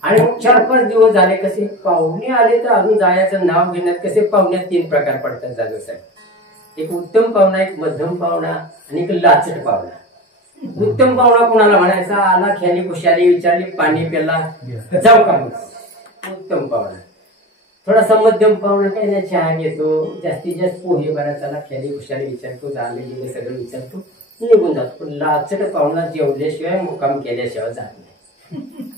आणि मग 4-5 दिवस झाले. कसे पाहुणे आले तर अजून जायचं नाव घेण्यात कसे पाहुण्यात 3 प्रकार पडतात जागेसाठी. एक उत्तम पाहुणा, एक मध्यम पाहुणा आणि एक लाचट पाहुणा. उत्तम पाहुणा कोणाला म्हणायचा? आला, ख्याली खुशाली विचारली, पाणी प्याला, जाऊ का मग उत्तम पाहुणा. थोडासा मध्यम पाहुणा काही नाही, चहा घेतो, जास्तीत जास्त पोहे बरा, त्याला ख्याली खुशाली विचारतो, झाले गेले सगळं विचारतो, निघून जातो. पण लाचट पाहुणा जेवल्याशिवाय मुक्काम केल्याशिवाय जात नाही.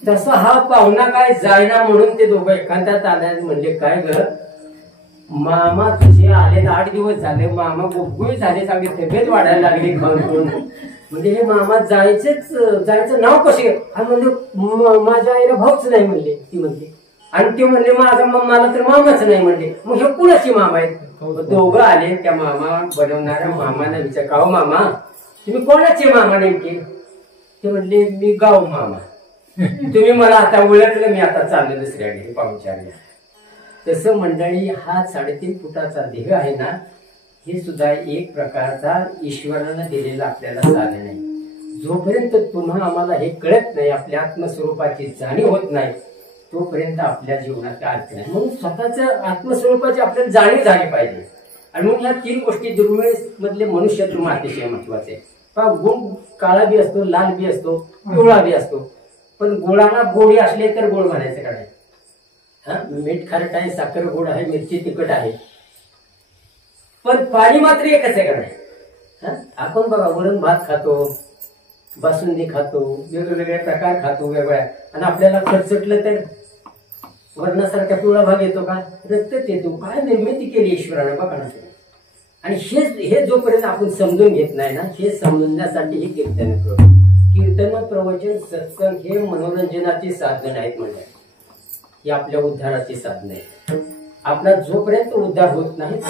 तसं हा पाहुणा काय जायना म्हणून ते दोघं एखाद्यात आले. म्हणले, काय ग मामा तुझे आले 8 दिवस झाले, मामा गुबगुळी झाले, चांगली तब्येत वाढायला लागली खाऊन. म्हणजे हे मामा जायचं नाव कसे? म्हणजे माझ्या आईला भाऊच नाही म्हणले, ती म्हणते. आणि ते म्हणले माझा मला तर मामाच नाही म्हणले. मग हे कुणाची मामा आहेत? दोघं आले. त्या मामा बनवणाऱ्या मामाने विचार, का हो मामा तुम्ही कोणाचे मामा नेमके? ते म्हणले, मी गाव मामा. तुम्ही मला आता ओळखलं, मी आता चाललो दुसऱ्याकडे पाहुणचारला. तसं मंडळी हा 3.5 फुटाचा देह आहे ना, हे सुद्धा एक प्रकारचा ईश्वरानं दिलेला आपल्याला साधन आहे. जोपर्यंत तुम्हा आम्हाला हे कळत नाही, आपल्या आत्मस्वरूपाची जाणीव होत नाही, तोपर्यंत आपल्या जीवनाचा अर्थ नाही. म्हणून स्वतःच्या आत्मस्वरूपाची आपल्याला जाणीव झाली पाहिजे. आणि मग ह्या 3 गोष्टी दुर्मिळ मधले मनुष्य धर्म अतिशय महत्वाचे. गुण काळा बी असतो, लाल बी असतो, पिवळा बी असतो. पण गुळाला गोडी असले तर गोड म्हणायचं का नाही? मीठ खारट आहे, साखर गोड आहे, मिरची तिखट आहे, पण पाणी मात्र एकच आहे का नाही? आपण बघा वरण भात खातो, बासुंदी खातो, वेगवेगळे प्रकार खातो वेगवेगळ्या, आणि आपल्याला खर्चटलं तर वर्णासारखा पिवळा भाग येतो का? रक्तच येतो. काय निर्मिती केली ईश्वरानं बघा ना. आणि हे जोपर्यंत आपण समजून घेत नाही ना, हे समजण्यासाठी हे कीर्तन प्रवचन सत्संग हे मनोरंजनाची साधन आहेत. म्हणजे ही आपल्या उद्धाराची साधन आहेत. आपला जोपर्यंत उद्धार होत नाही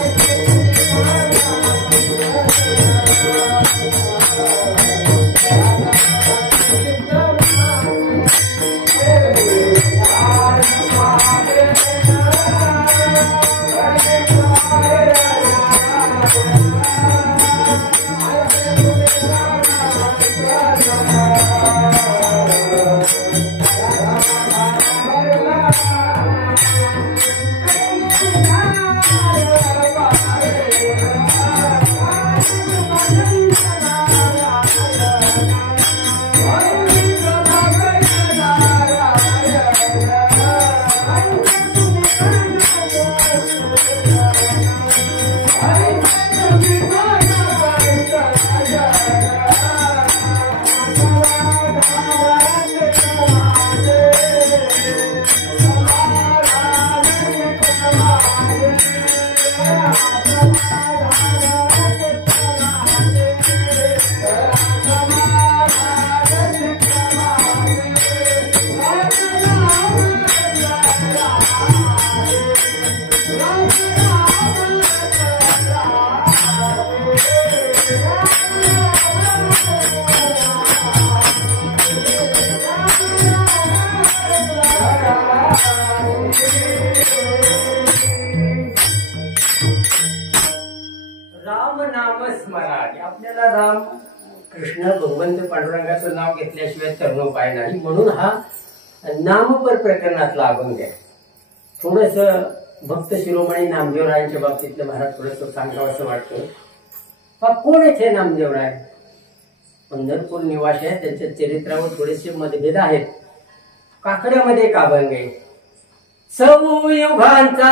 राम नाम स्मरण. आपल्याला राम कृष्ण भगवंत पांडुरंगाचं नाव घेतल्याशिवाय तरुण उपाय नाही. म्हणून हा नामपर प्रकरणातला अभंग आहे. थोडस भक्त शिरोमणी नामदेवरायांच्या बाबतीतलं महाराज थोडस सांगावं असं वाटतं. कोण आहेत हे नामदेवराय? पंढरपूर निवासी आहे. त्यांच्या चरित्रावर थोडेसे मतभेद आहेत. काकड्यामध्ये एक अभंग आहे. सौयुगांचा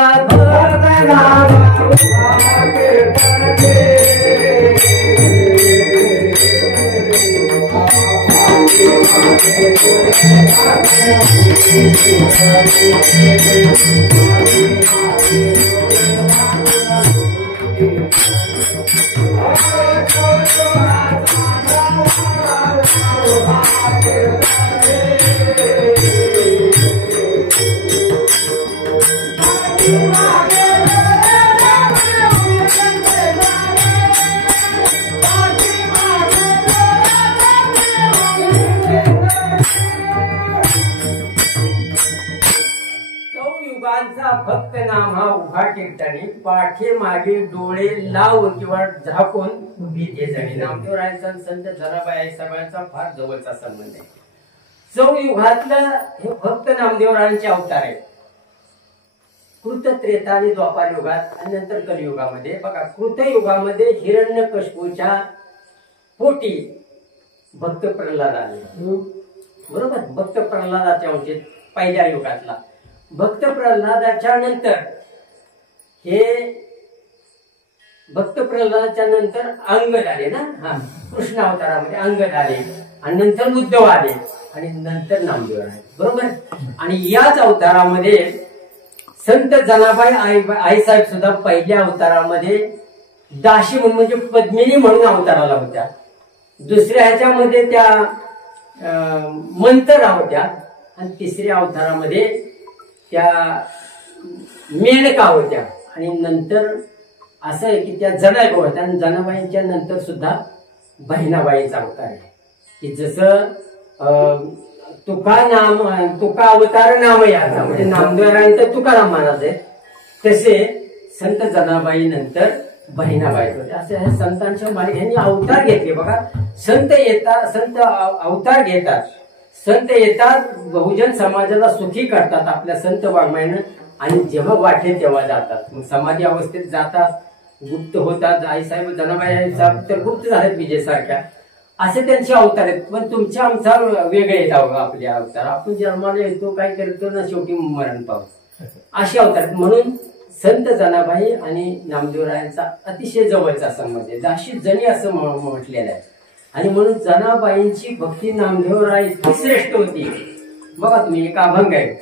भक्त नाम हा उभा कीर्तनी पाठी मागे डोळे लावून किंवा झाकून उभी जणी. नामदेवरायांचा संत जनाबाई सगळ्यांचा फार जवळचा संबंध आहे. चौयुगातलं हे भक्त नामदेवरायांचे अवतार आहेत. कृत त्रेता आणि द्वापार युगात आणि नंतर कलियुगामध्ये बघा. कृतयुगामध्ये हिरण्यकश्यपूच्या पोटी भक्त प्रल्हाद आले. बरोबर. भक्त प्रल्हादाच्या म्हणजे पहिल्या युगातला. भक्त प्रल्हादाच्या नंतर हे भक्त प्रल्हादाच्या नंतर अंगद आले ना. कृष्ण अवतारामध्ये अंगद आले आणि नंतर उद्धव आले आणि नंतर नामदेव आले. बरोबर. आणि याच अवतारामध्ये संत जनाबाई आईसाहेब सुद्धा पहिल्या अवतारामध्ये दाशी म्हणून म्हणजे पद्मिनी म्हणून अवताराला होत्या. दुसऱ्या ह्याच्यामध्ये त्या मंतरा होत्या आणि तिसऱ्या अवतारामध्ये त्या मेनका होत्या. आणि नंतर असं आहे की त्या जनाबाई होत्या. आणि जनाबाईंच्या नंतर सुद्धा बहिणाबाईंचा अवतार आहे की जसं तुका अवतार नाम याचा म्हणजे नामदेवरायांचं तुकाराम महाराज आहे तसे संत जनाबाई नंतर बहिणाबाई होते. असे संतांच्या मालिकेने अवतार घेतले. बघा. संत येतात, संत अवतार घेतात, संत येतात, बहुजन समाजाला सुखी करतात आपल्या संत वाङ्मयानं. आणि जेव्हा वाटेल तेव्हा जातात. मग समाधी अवस्थेत जातात, गुप्त होतात. आईसाहेब जनाबाई साहेब तर गुप्त झालेत विजयसारख्या. असे त्यांचे अवतार आहेत. पण तुमच्या आमचा वेगळे येतात आपले अवतार. आपण जन्माला येतो काय करतो ना शेवटी मरण पावतो असे अवतार. म्हणून संत जनाबाई आणि नामदेवरायांचा अतिशय जवळचा संबंध आहे. दाशी जणी असं म्हटलेलं आहे. आणि म्हणून जनाबाईंची भक्ती नामदेवराय इतकी श्रेष्ठ होती. बघा तुम्ही एक अभंग आहे.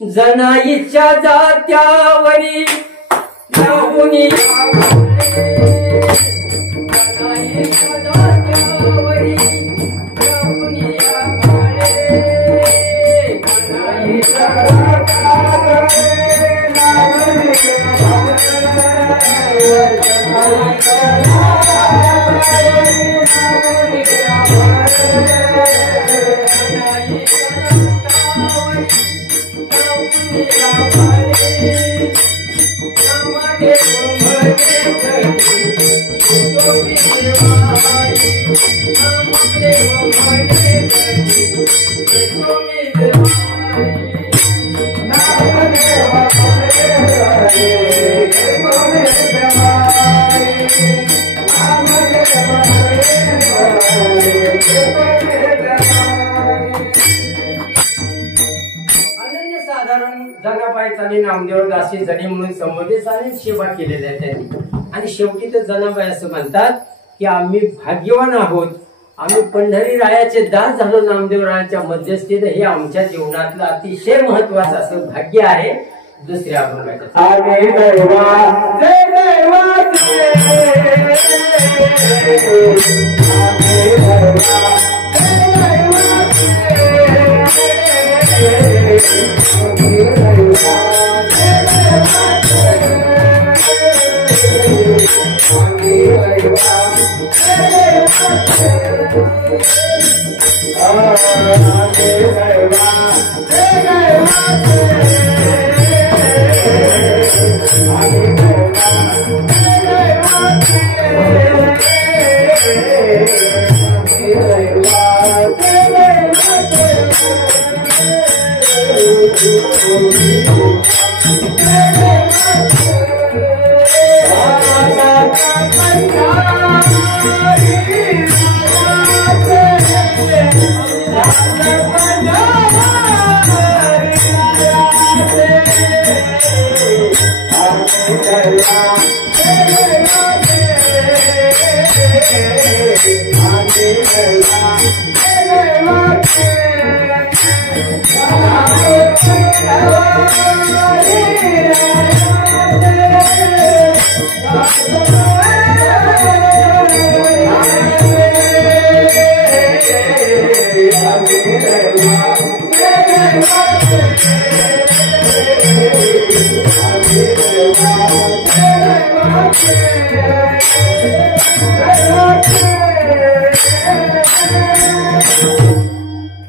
जनाईच्या जात्यावरी जनाईच्या जात्यावरी जनाईच्या जनाबाईचानी नामदेव दासी जनी म्हणून संबोधित आणि सेवा केलेल्या आहे त्यांनी. आणि शेवटी तर जनाबाई असं म्हणतात की आम्ही भाग्यवान आहोत, आम्ही पंढरी रायाचे दास झालो नामदेव रायाच्या मध्यस्थीत. हे आमच्या जीवनातलं अतिशय महत्वाचं असं भाग्य आहे. दुसऱ्या अभंगाच्या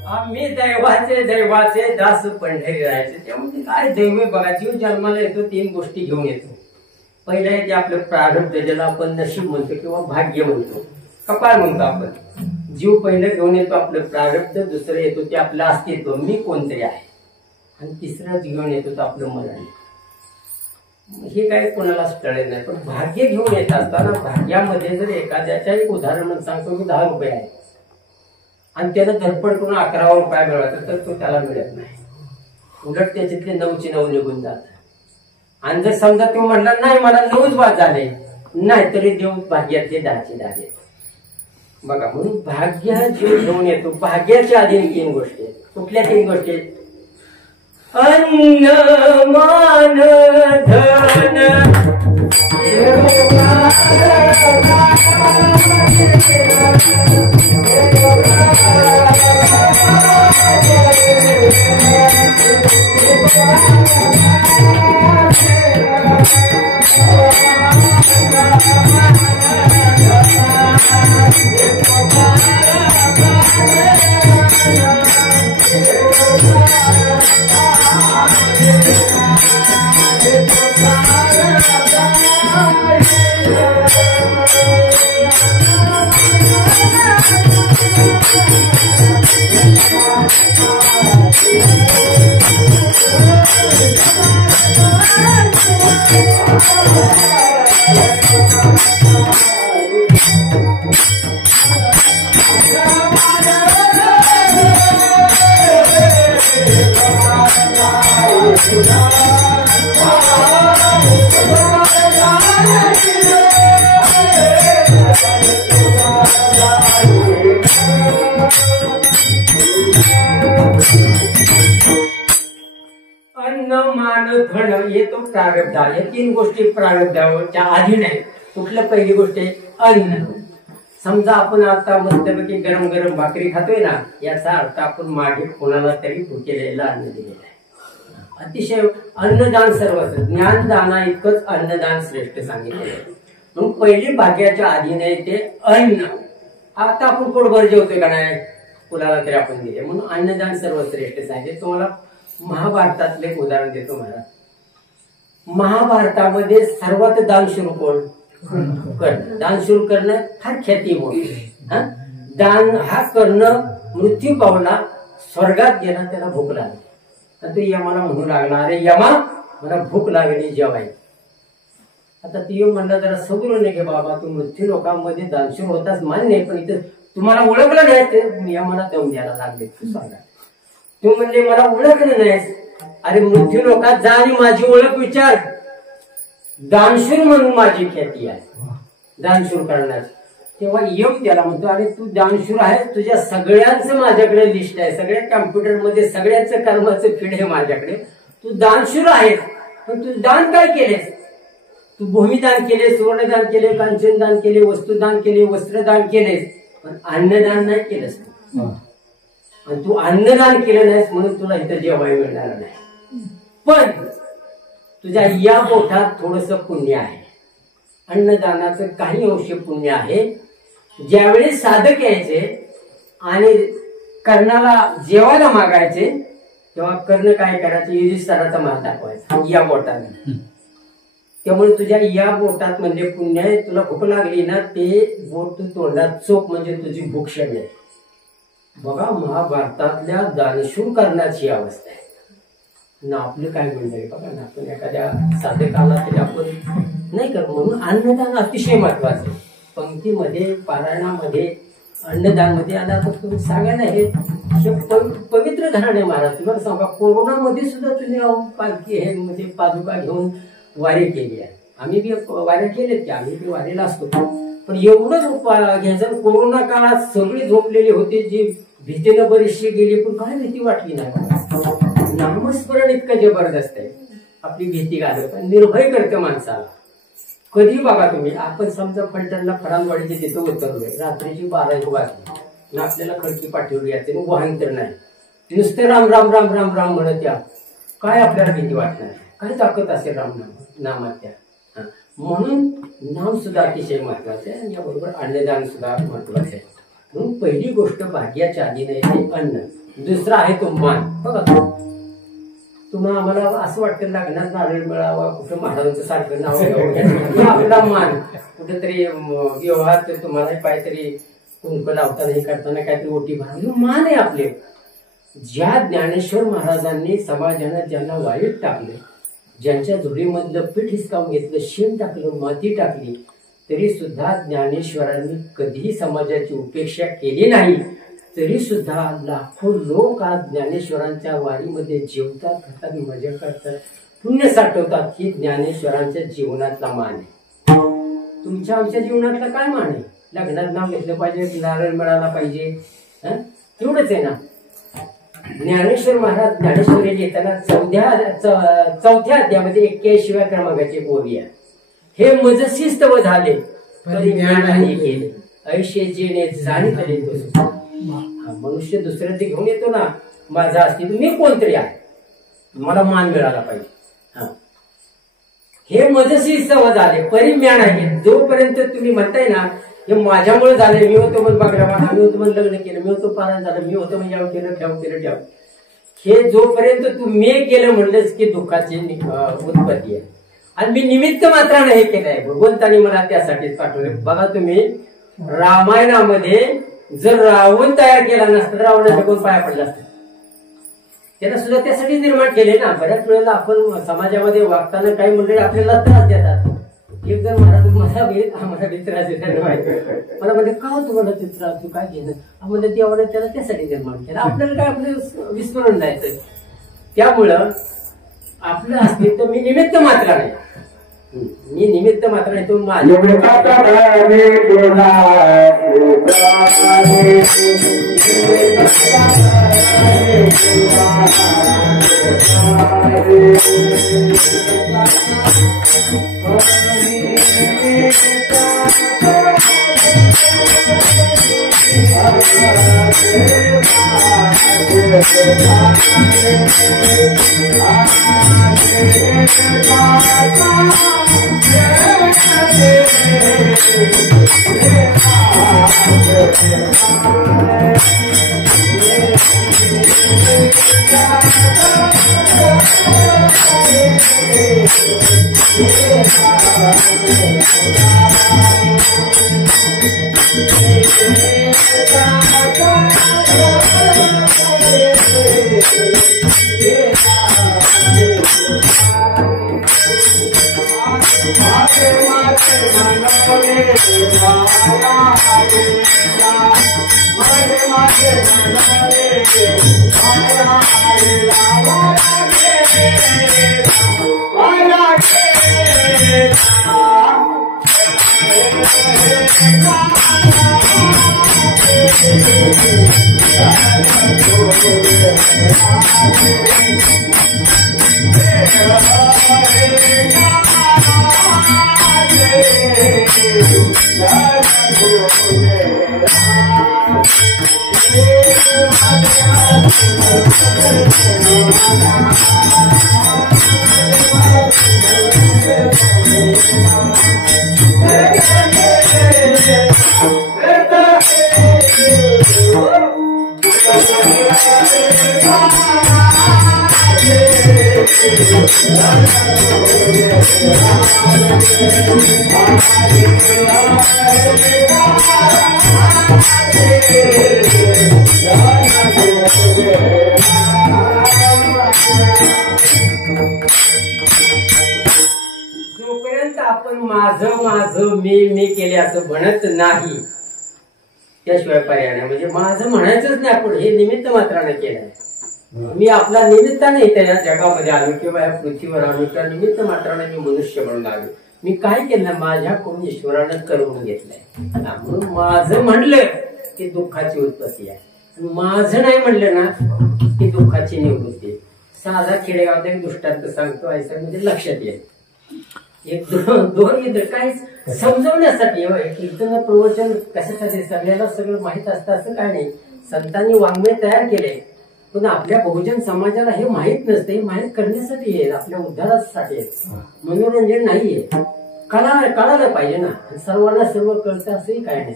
आम्ही दैवाचे दास पंढरी राहायचे. त्यामुळे काय दैव बघा, जीव जन्माला येतो 3 गोष्टी घेऊन येतो. पहिलं आहे ते आपलं प्रारब्ध, ज्याला आपण नशीब म्हणतो किंवा भाग्य म्हणतो, कपाळ म्हणतो आपण. जीव पहिलं घेऊन येतो आपलं प्रारब्ध, दुसरं येतो ते आपलं अस्तित्व, मी कोणतरी आहे, आणि तिसरं घेऊन येतो तो आपलं मरण. हे काही कोणालाच कळेल नाही. पण भाग्य घेऊन येत असताना भाग्यामध्ये जर एखाद्याच्या एक उदाहरण सांगतो की 10 रुपये आहे आणि त्यानं धडपड करून 11 रुपये मिळवायचा तर तो त्याला मिळत नाही. उलट त्याच्यातले 9चे 9 निघून जात. आणि जर समजा तो म्हणला नाही मला 9च बाद झाले, नाही तरी देऊन भाग्याचे 10चे 10 देत. बघा, म्हणून भाग्य जीव घेऊन येतो. भाग्याच्या आधी 3 गोष्टी आहेत. कुठल्या 3 गोष्टी आहेत? अन्न मान धन धन येतो प्रारब्ध. या 3 गोष्टी प्रारब्धाच्या अधीन आहेत. कुठलं पहिली गोष्ट आहे? अन्न. समजा आपण आता मस्तपैकी गरम गरम भाकरी खातोय ना, याचा अर्थ आपण मागे कोणाला तरी भुकेलेलं अन्न दिलेलं आहे. अतिशय अन्नदान सर्वच, ज्ञानदाना इतकंच अन्नदान श्रेष्ठ सांगितलेलं आहे. म्हणून पहिली भाग्याच्या अधीन आहे ते अन्न. आता आपण पोटभर जेवतोय का नाही, कुणाला तरी आपण दिले, म्हणून अन्नदान सर्वश्रेष्ठ सांगितले. तुम्हाला महाभारतातले एक उदाहरण देतो महाराज. महाभारतामध्ये सर्वात दानशूर कोण? कर्ण. दानशूर करणं फार ख्याती मोठी. दान हा कर्ण मृत्यू पावला, स्वर्गात गेला, त्याला भूक लागली. आणि तो यमाला म्हणू लागला, अरे यमा मला भूक लागली जेवाय. आता ती म्हणला जरा सगळं नाही घे बाबा, तू मृत्यू लोकांमध्ये दानशूर होताच मान्य, पण इथं तुम्हाला ओळखलं नाही ते यमाला दम द्यायला लागले. तू सांगा. तू म्हणले मला ओळखलं नाहीस. अरे मृत्यू लोकात जा आणि माझी ओळख विचार. दानशूर म्हणून माझी ख्याती आहे, दानशूर करण्याची. तेव्हा यम त्याला म्हणतो, अरे तू दानशूर आहेस, तुझ्या सगळ्यांचं माझ्याकडे लिस्ट आहे, सगळ्या कम्प्युटरमध्ये सगळ्यांचं कर्माचं फीड आहे माझ्याकडे. तू दानशूर आहेस, पण तू दान काय केलेस? तू भूमिदान केले, सुवर्णदान केले, कांचनदान केले, वस्तुदान केले, वस्त्रदान केलेस, पण अन्नदान नाही केलंस. आणि तू अन्नदान केलं नाहीस म्हणून तुला इथं जेवाय मिळणार नाही. पण तुझ्या या पोटात थोडस पुण्य आहे, अन्नदानाचं काही अंश पुण्य आहे. ज्यावेळी साधक यायचे आणि कर्णाला जेवायला मागायचे, तेव्हा कर्ण काय करायचे? युधिष्ठिराचा मार दाखवायचा या बोटाने. त्यामुळे तुझ्या या बोटात म्हणजे पुण्य आहे. तुला भूक लागली ना, ते बोट तू तोंडात चोख म्हणजे तुझी भूक शमेल. बघा, महाभारतातल्या दानशूर करण्याची अवस्था आहे ना. आपलं काय म्हणणं बघा ना, आपण एखाद्या साधकाला तरी आपण नाही कर, म्हणून अन्नदान अतिशय महत्वाचं आहे. पंक्तीमध्ये, पारायणामध्ये, अन्नदानमध्ये आला तर तुम्ही सांगायला हे पवित्र घराणे महाराज. तुम्हाला सांगा, कोरोनामध्ये सुद्धा तुम्ही पालखी हे म्हणजे पादुका घेऊन वारी केली आहे. आम्ही बी वाऱ्या केलेत की, आम्ही बी वारीला असतो. पण एवढंच घ्यायचं. कोरोना काळात सगळी झोपलेली होती, जी भीतीनं बरीचशी गेली, पण काय भीती वाटली नाही. नामस्मरण इतकं जबरदस्त आहे, आपली भीती घालवतं, निर्भय करतं माणसाला. कधी बघा तुम्ही, आपण समजा फलटणला फरांदवाडीचे तिथं उतरलोय, रात्रीची 12 वाजली, आपल्याला खडकी पाठीवर यायचे, मग वाहन तर नाही, नुसतं राम राम राम राम राम म्हणत या, काय आपल्याला भीती वाटणार? काय ताकद असेल राम नामात त्या. म्हणून नाम सुद्धा अतिशय महत्वाचं आहे, आणि याबरोबर अन्नदान सुद्धा महत्वाचं आहे. म्हणून पहिली गोष्ट भाग्याच्या आधी नाही ते अन्न. दुसरा आहे तो मान. बघा, तुम्हाला आम्हाला असं वाटतं लग्नात नारळ मिळावा, कुठं महाराजांचं सारखं नाव घ्यावं, आपला मान. कुठेतरी व्यवहार तुम्हाला काहीतरी कुंक लावताना हे करताना काहीतरी ओटी भरावी, मान आहे आपले. ज्या ज्ञानेश्वर महाराजांनी समाजानं ज्यांना वाईट टाकले, ज्यांच्या धुळीमधलं पीठ हिसकावून घेतलं, शेण टाकलं, माती टाकली, तरी सुद्धा ज्ञानेश्वरांनी कधीही समाजाची उपेक्षा केली नाही. तरी सुद्धा लाखो लोक आज ज्ञानेश्वरांच्या वारीमध्ये जेवतात, खातात, मजा करतात, पुण्य साठवतात. ही ज्ञानेश्वरांच्या जीवनातला मान आहे. तुमच्या आमच्या जीवनातला काय मान आहे? लग्नात नाव घेतलं पाहिजे, नारळ मिळाला पाहिजे, तेवढंच आहे ना. ज्ञानेश्वर महाराज ज्ञानेश्वरी लिहिताना चौथ्या अध्यायामध्ये 81व्या क्रमांकाची ओवी आहे. हे मजसी स्तव झाले तरी ज्ञानाने केले, ऐशे जेणे जाणीतले तो. मनुष्य दुसऱ्याचे घेऊन येतो ना, माझा अस्तित्व, मी कोणतरी आहे, मला मान मिळाला पाहिजे. हे मजसी स्तव झाले परी ज्ञान आहे. जोपर्यंत तुम्ही म्हणताय ना, हे माझ्यामुळे झाले, मी होतो मग बागड्या, मी होतो मग लग्न केलं, मी होतो पारायण झालं, मी होतो मग यावं केलं, ठेव. हे जोपर्यंत तू मी केलं म्हणलंच की दुःखाची उत्पत्ती आहे. आणि मी निमित्त मात्राने हे केलंय, भगवंतानी मला त्यासाठीच पाठवले. बघा तुम्ही, रामायणामध्ये जर रावण तयार केला नसता तर रावणाच्या कोण पाया पडला असता? त्याला सुद्धा त्यासाठी निर्माण केले ना. बऱ्याच वेळेला आपण समाजामध्ये वागताना काही मंडळी आपल्याला त्रास देतात. एक जण महाराज मला त्रास देतात, मला म्हणजे का तुम्हाला ते त्रास, तू काय घेणं म्हणजे देवाने त्याला त्यासाठी निर्माण केलं. आपल्याला काय आपलं विस्मरण जायचं. त्यामुळं आपलं अस्तित्व मी निमित्त मात्र नाही, मी निमित्त मात्र नाही. तो माझ्या जोपर्यंत आपण माझं माझं मी केले असं म्हणत नाही त्याशिवाय पर्याय नाही. म्हणजे माझं म्हणायचंच नाही, आपण हे निमित्त मात्राने केलंय. मी आपला निमित्ताने त्या जगामध्ये आलो किंवा या पृथ्वीवर आलो त्या निमित्त मात्राने मी मनुष्य म्हणून आलो. मी काय केलं, माझ्याकडून ईश्वरानं करून घेतलंय. म्हणून माझं म्हणलं की दुःखाची उत्पत्ती आहे, माझं नाही म्हणलं ना की दुःखाची निवृत्ती. साधा खेडेगावात एक दृष्टांत सांगतो, ऐसा म्हणजे लक्षात येईल. एक दोन मित्र काहीच समजवण्यासाठी कीर्तन प्रवचन कशासाठी सगळ्याला सगळं माहित असतं असं काय नाही. संतांनी वाङ्मय तयार केले, पण आपल्या बहुजन समाजाला हे माहित नसते. हे माहित करण्यासाठी आहे, आपल्या उद्धारासाठी आहे, मनोरंजन नाहीये. कळायला पाहिजे ना, सर्वांना सर्व कळतं असंही काय नाही.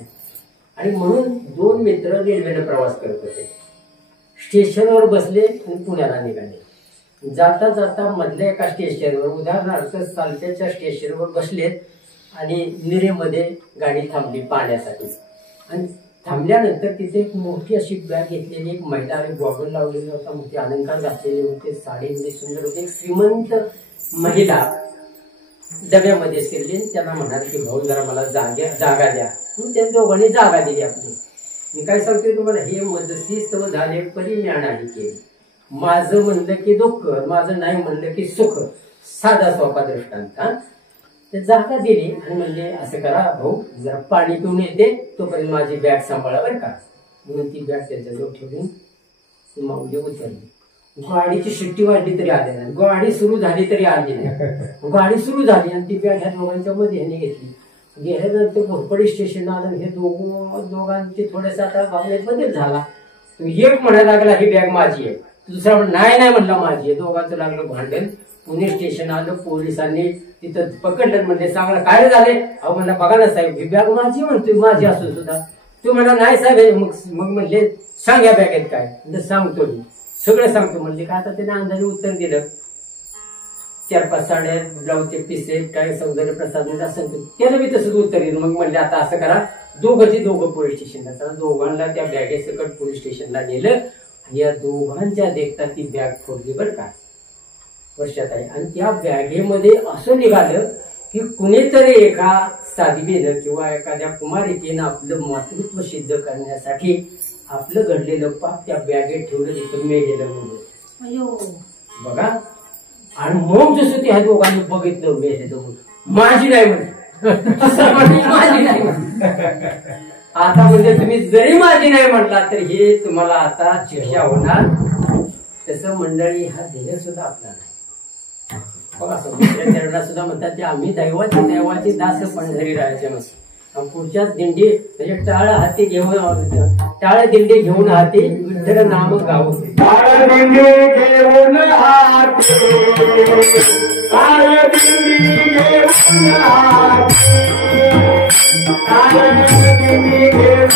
आणि म्हणून दोन मित्र रेल्वेने प्रवास करत होते. स्टेशनवर बसले आणि पुण्याला निघाले. जाता जाता मधल्या एका स्टेशनवर, उदाहरणार्थ सालट्याच्या स्टेशनवर बसलेत आणि निरेमध्ये गाडी थांबली पाण्यासाठी. आणि थांबल्यानंतर तिथे एक मोठी अशी बॅग घेतलेली एक महिला, आणि गॉगल लावलेला होता, मोठे अलंकार घातलेले होते, साडी सुंदर होते. एक श्रीमंत महिला डब्यामध्ये शिरली. त्यांना म्हणाले की भाऊ जरा मला जागा द्या. त्यांनी दोघांनी जागा दिली आपली. मी काय सांगतोय तुम्हाला, हे मजसीस झाले परिज्ञानाने केली. माझं म्हणलं की दुःख, माझं नाही म्हणलं की सुख. साधा सोपा दृष्टांत. ते जागा दिली आणि म्हणले असं करा भाऊ, जरा पाणी पिऊन येते, तोपर्यंत माझी बॅग सांभाळा बरं का. म्हणून ती बॅग त्यांच्याजवळ ठेवून ती माऊली उचलली. गाडीची शिट्टी वाढली तरी आली नाही, गाडी सुरू झाली तरी आली नाही. गाडी सुरू झाली आणि ती बॅग ह्या दोघांच्या मध्ये ह्याने घेतली. गेल्यानंतर घोरपडी स्टेशन आलं. हे दोघांचे थोडेसा आता भावनेत बदल झाला. एक म्हणायला लागला ही बॅग माझी आहे, दुसरा नाही म्हणला माझी आहे. दोघांचं लागलं भांडण. पुणे स्टेशन आलं, पोलिसांनी तिथं पकडलं. म्हणजे सांगला काय झाले. अहो म्हणला बघा ना साहेब, ही बॅग माझी म्हणतोय, माझी असून सुद्धा. तू म्हणला नाही साहेब. मग म्हणले सांग या बॅगेत काय. म्हणजे सांगतो मी, सगळं सांगतो म्हणले. का आता त्याने अंदाजे उत्तर दिलं. 4-5 साड्या, ब्लाऊजचे पिसे, काय सौंदर्य प्रसाद म्हणजे असं त्याला मी तसंच उत्तर दिलं. मग म्हणले आता असं करा, दोघं पोलीस स्टेशनला चला. दोघांना त्या बॅगेसकट पोलीस स्टेशनला नेलं. या दोघांच्या देखता ती बॅग फोडली बरं का, वर्षात आहे. आणि त्या बॅगेमध्ये असं निघालं की कुणीतरी एका साध्वीनं किंवा एखाद्या कुमारिकेनं आपलं मातृत्व सिद्ध करण्यासाठी आपलं घडलेलं पाप त्या बॅगेत ठेवलं, तिथं मेलेलं म्हणून. बघा. आणि मग जसं त्या दोघांनी बघितलं मेलेलं म्हणून, माझी नाही म्हणून, माझी नाही म्हणून. आता म्हणजे तुम्ही जरी माझी नाही म्हटला तर हे तुम्हाला आता शिक्षा होणार. तसं मंडळी हा ध्येय सुद्धा आपला नाही. बघा चरणात सुद्धा म्हणतात ते आम्ही दैवाची दास पंढरी राहायचे मस्त. पुढच्याच दिंडी म्हणजे टाळ दिंडी घेऊन हाती विठ्ठल नाम गाव. टाळ दिंडी घेऊन हाती, टाळ दिंडी घेऊन हाती, टाळ दिंडी घेऊन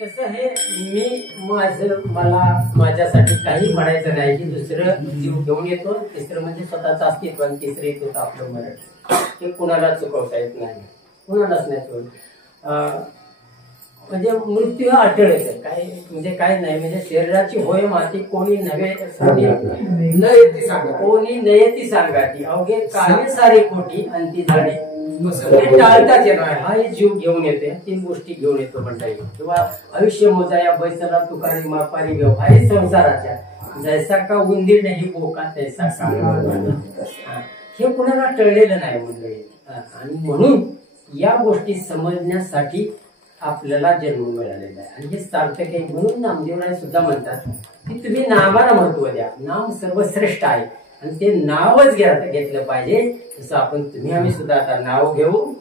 तसं हे मला माझ्यासाठी काही म्हणायचं नाही की दुसरं जीव घेऊन येतो, तिसरं म्हणजे स्वतःचं अस्तित्व, आणि तिसरं येतो आपलं मरण. ते कुणाला चुकवता येत नाही, कुणालाच नाही चुकवत. म्हणजे मृत्यू हा अटळच आहे, काही म्हणजे काय नाही. म्हणजे शरीराची होय माती कोणी नव्हे, कोणी नयती सांगाती, अवघे काही सारी खोटी आणि ती झाडी टाळताच येणार. हा एक जीव घेऊन येते, 3 गोष्टी घेऊन येतो म्हणता येईल. किंवा आयुष्य मोजा या बैसला तुकारी मापारी व्यवहारी संसाराच्या, जैसा का उंदीर नाही बोका तैसा का. हे कुणाला टळलेलं नाही मंडळी. आणि म्हणून या गोष्टी समजण्यासाठी आपल्याला जन्म मिळालेला आहे, आणि हे सार्थक आहे. म्हणून नामदेवराय सुद्धा म्हणतात की तुम्ही नामाला महत्व द्या, नाम सर्वश्रेष्ठ आहे, आणि ते नावच घेतलं पाहिजे. जसं आपण तुम्ही आम्ही सुद्धा आता नाव घेऊ.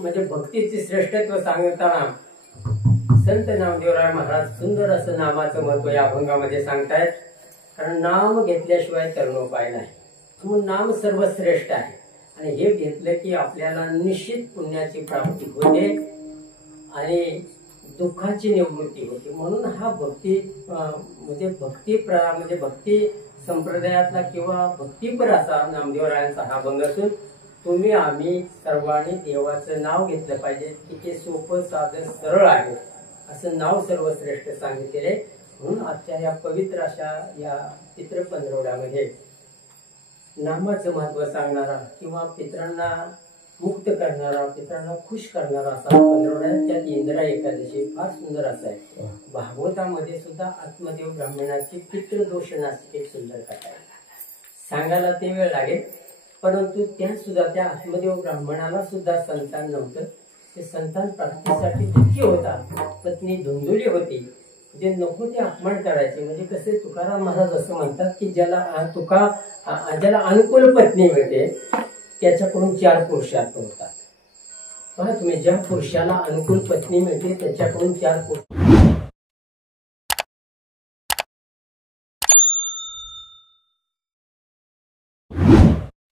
म्हणजे भक्तीचे श्रेष्ठत्व सांगताना संत नामदेवराय महाराज सुंदर असं नामाचं महत्व या अभंगामध्ये सांगतायत. कारण नाम घेतल्याशिवाय तरणोपाय नाही, म्हणून नाम सर्वश्रेष्ठ आहे, आणि हे घेतलं की आपल्याला निश्चित पुण्याची प्राप्ती होते आणि दुःखाची निवृत्ती होते. म्हणून हा भक्ती म्हणजे भक्ती संप्रदायातला किंवा भक्तीपर असा नामदेवरायांचा हा अभंग असून तुम्ही आम्ही सर्वांनी देवाचं नाव घेतलं पाहिजे की ते सोपं साधं सरळ आहे असं नाव सर्वश्रेष्ठ सांगितलेले. म्हणून आजच्या या पवित्र अशा या चित्र पंधरवड्यामध्ये नामाचं महत्व सांगणारा किंवा पितरांना मुक्त करणारा, पितरांना खुश करणारा असा पंधरवड्यात त्यात इंद्रा एकादशी फार सुंदर असा आहे. भागवतामध्ये सुद्धा आत्मदेव ब्राह्मणाची पितृदोष नाशिक एक सुंदर कथा आहे. सांगायला ते वेळ लागेल, परंतु त्या सुद्धा त्या आत्मदेव ब्राह्मणाला सुद्धा संतान नव्हतं. ते संतान प्राप्तीसाठी दुःखी होता. पत्नी धुंदुली होती, जे नको ते अपमान करायचे. म्हणजे कसे तुकाराम महाराज असं म्हणतात की ज्याला अनुकूल पत्नी मिळते त्याच्याकडून 4 पुरुषार्थ होतात. पहा तुम्ही, ज्या पुरुषाला अनुकूल पत्नी मिळते त्याच्याकडून 4 पुरुष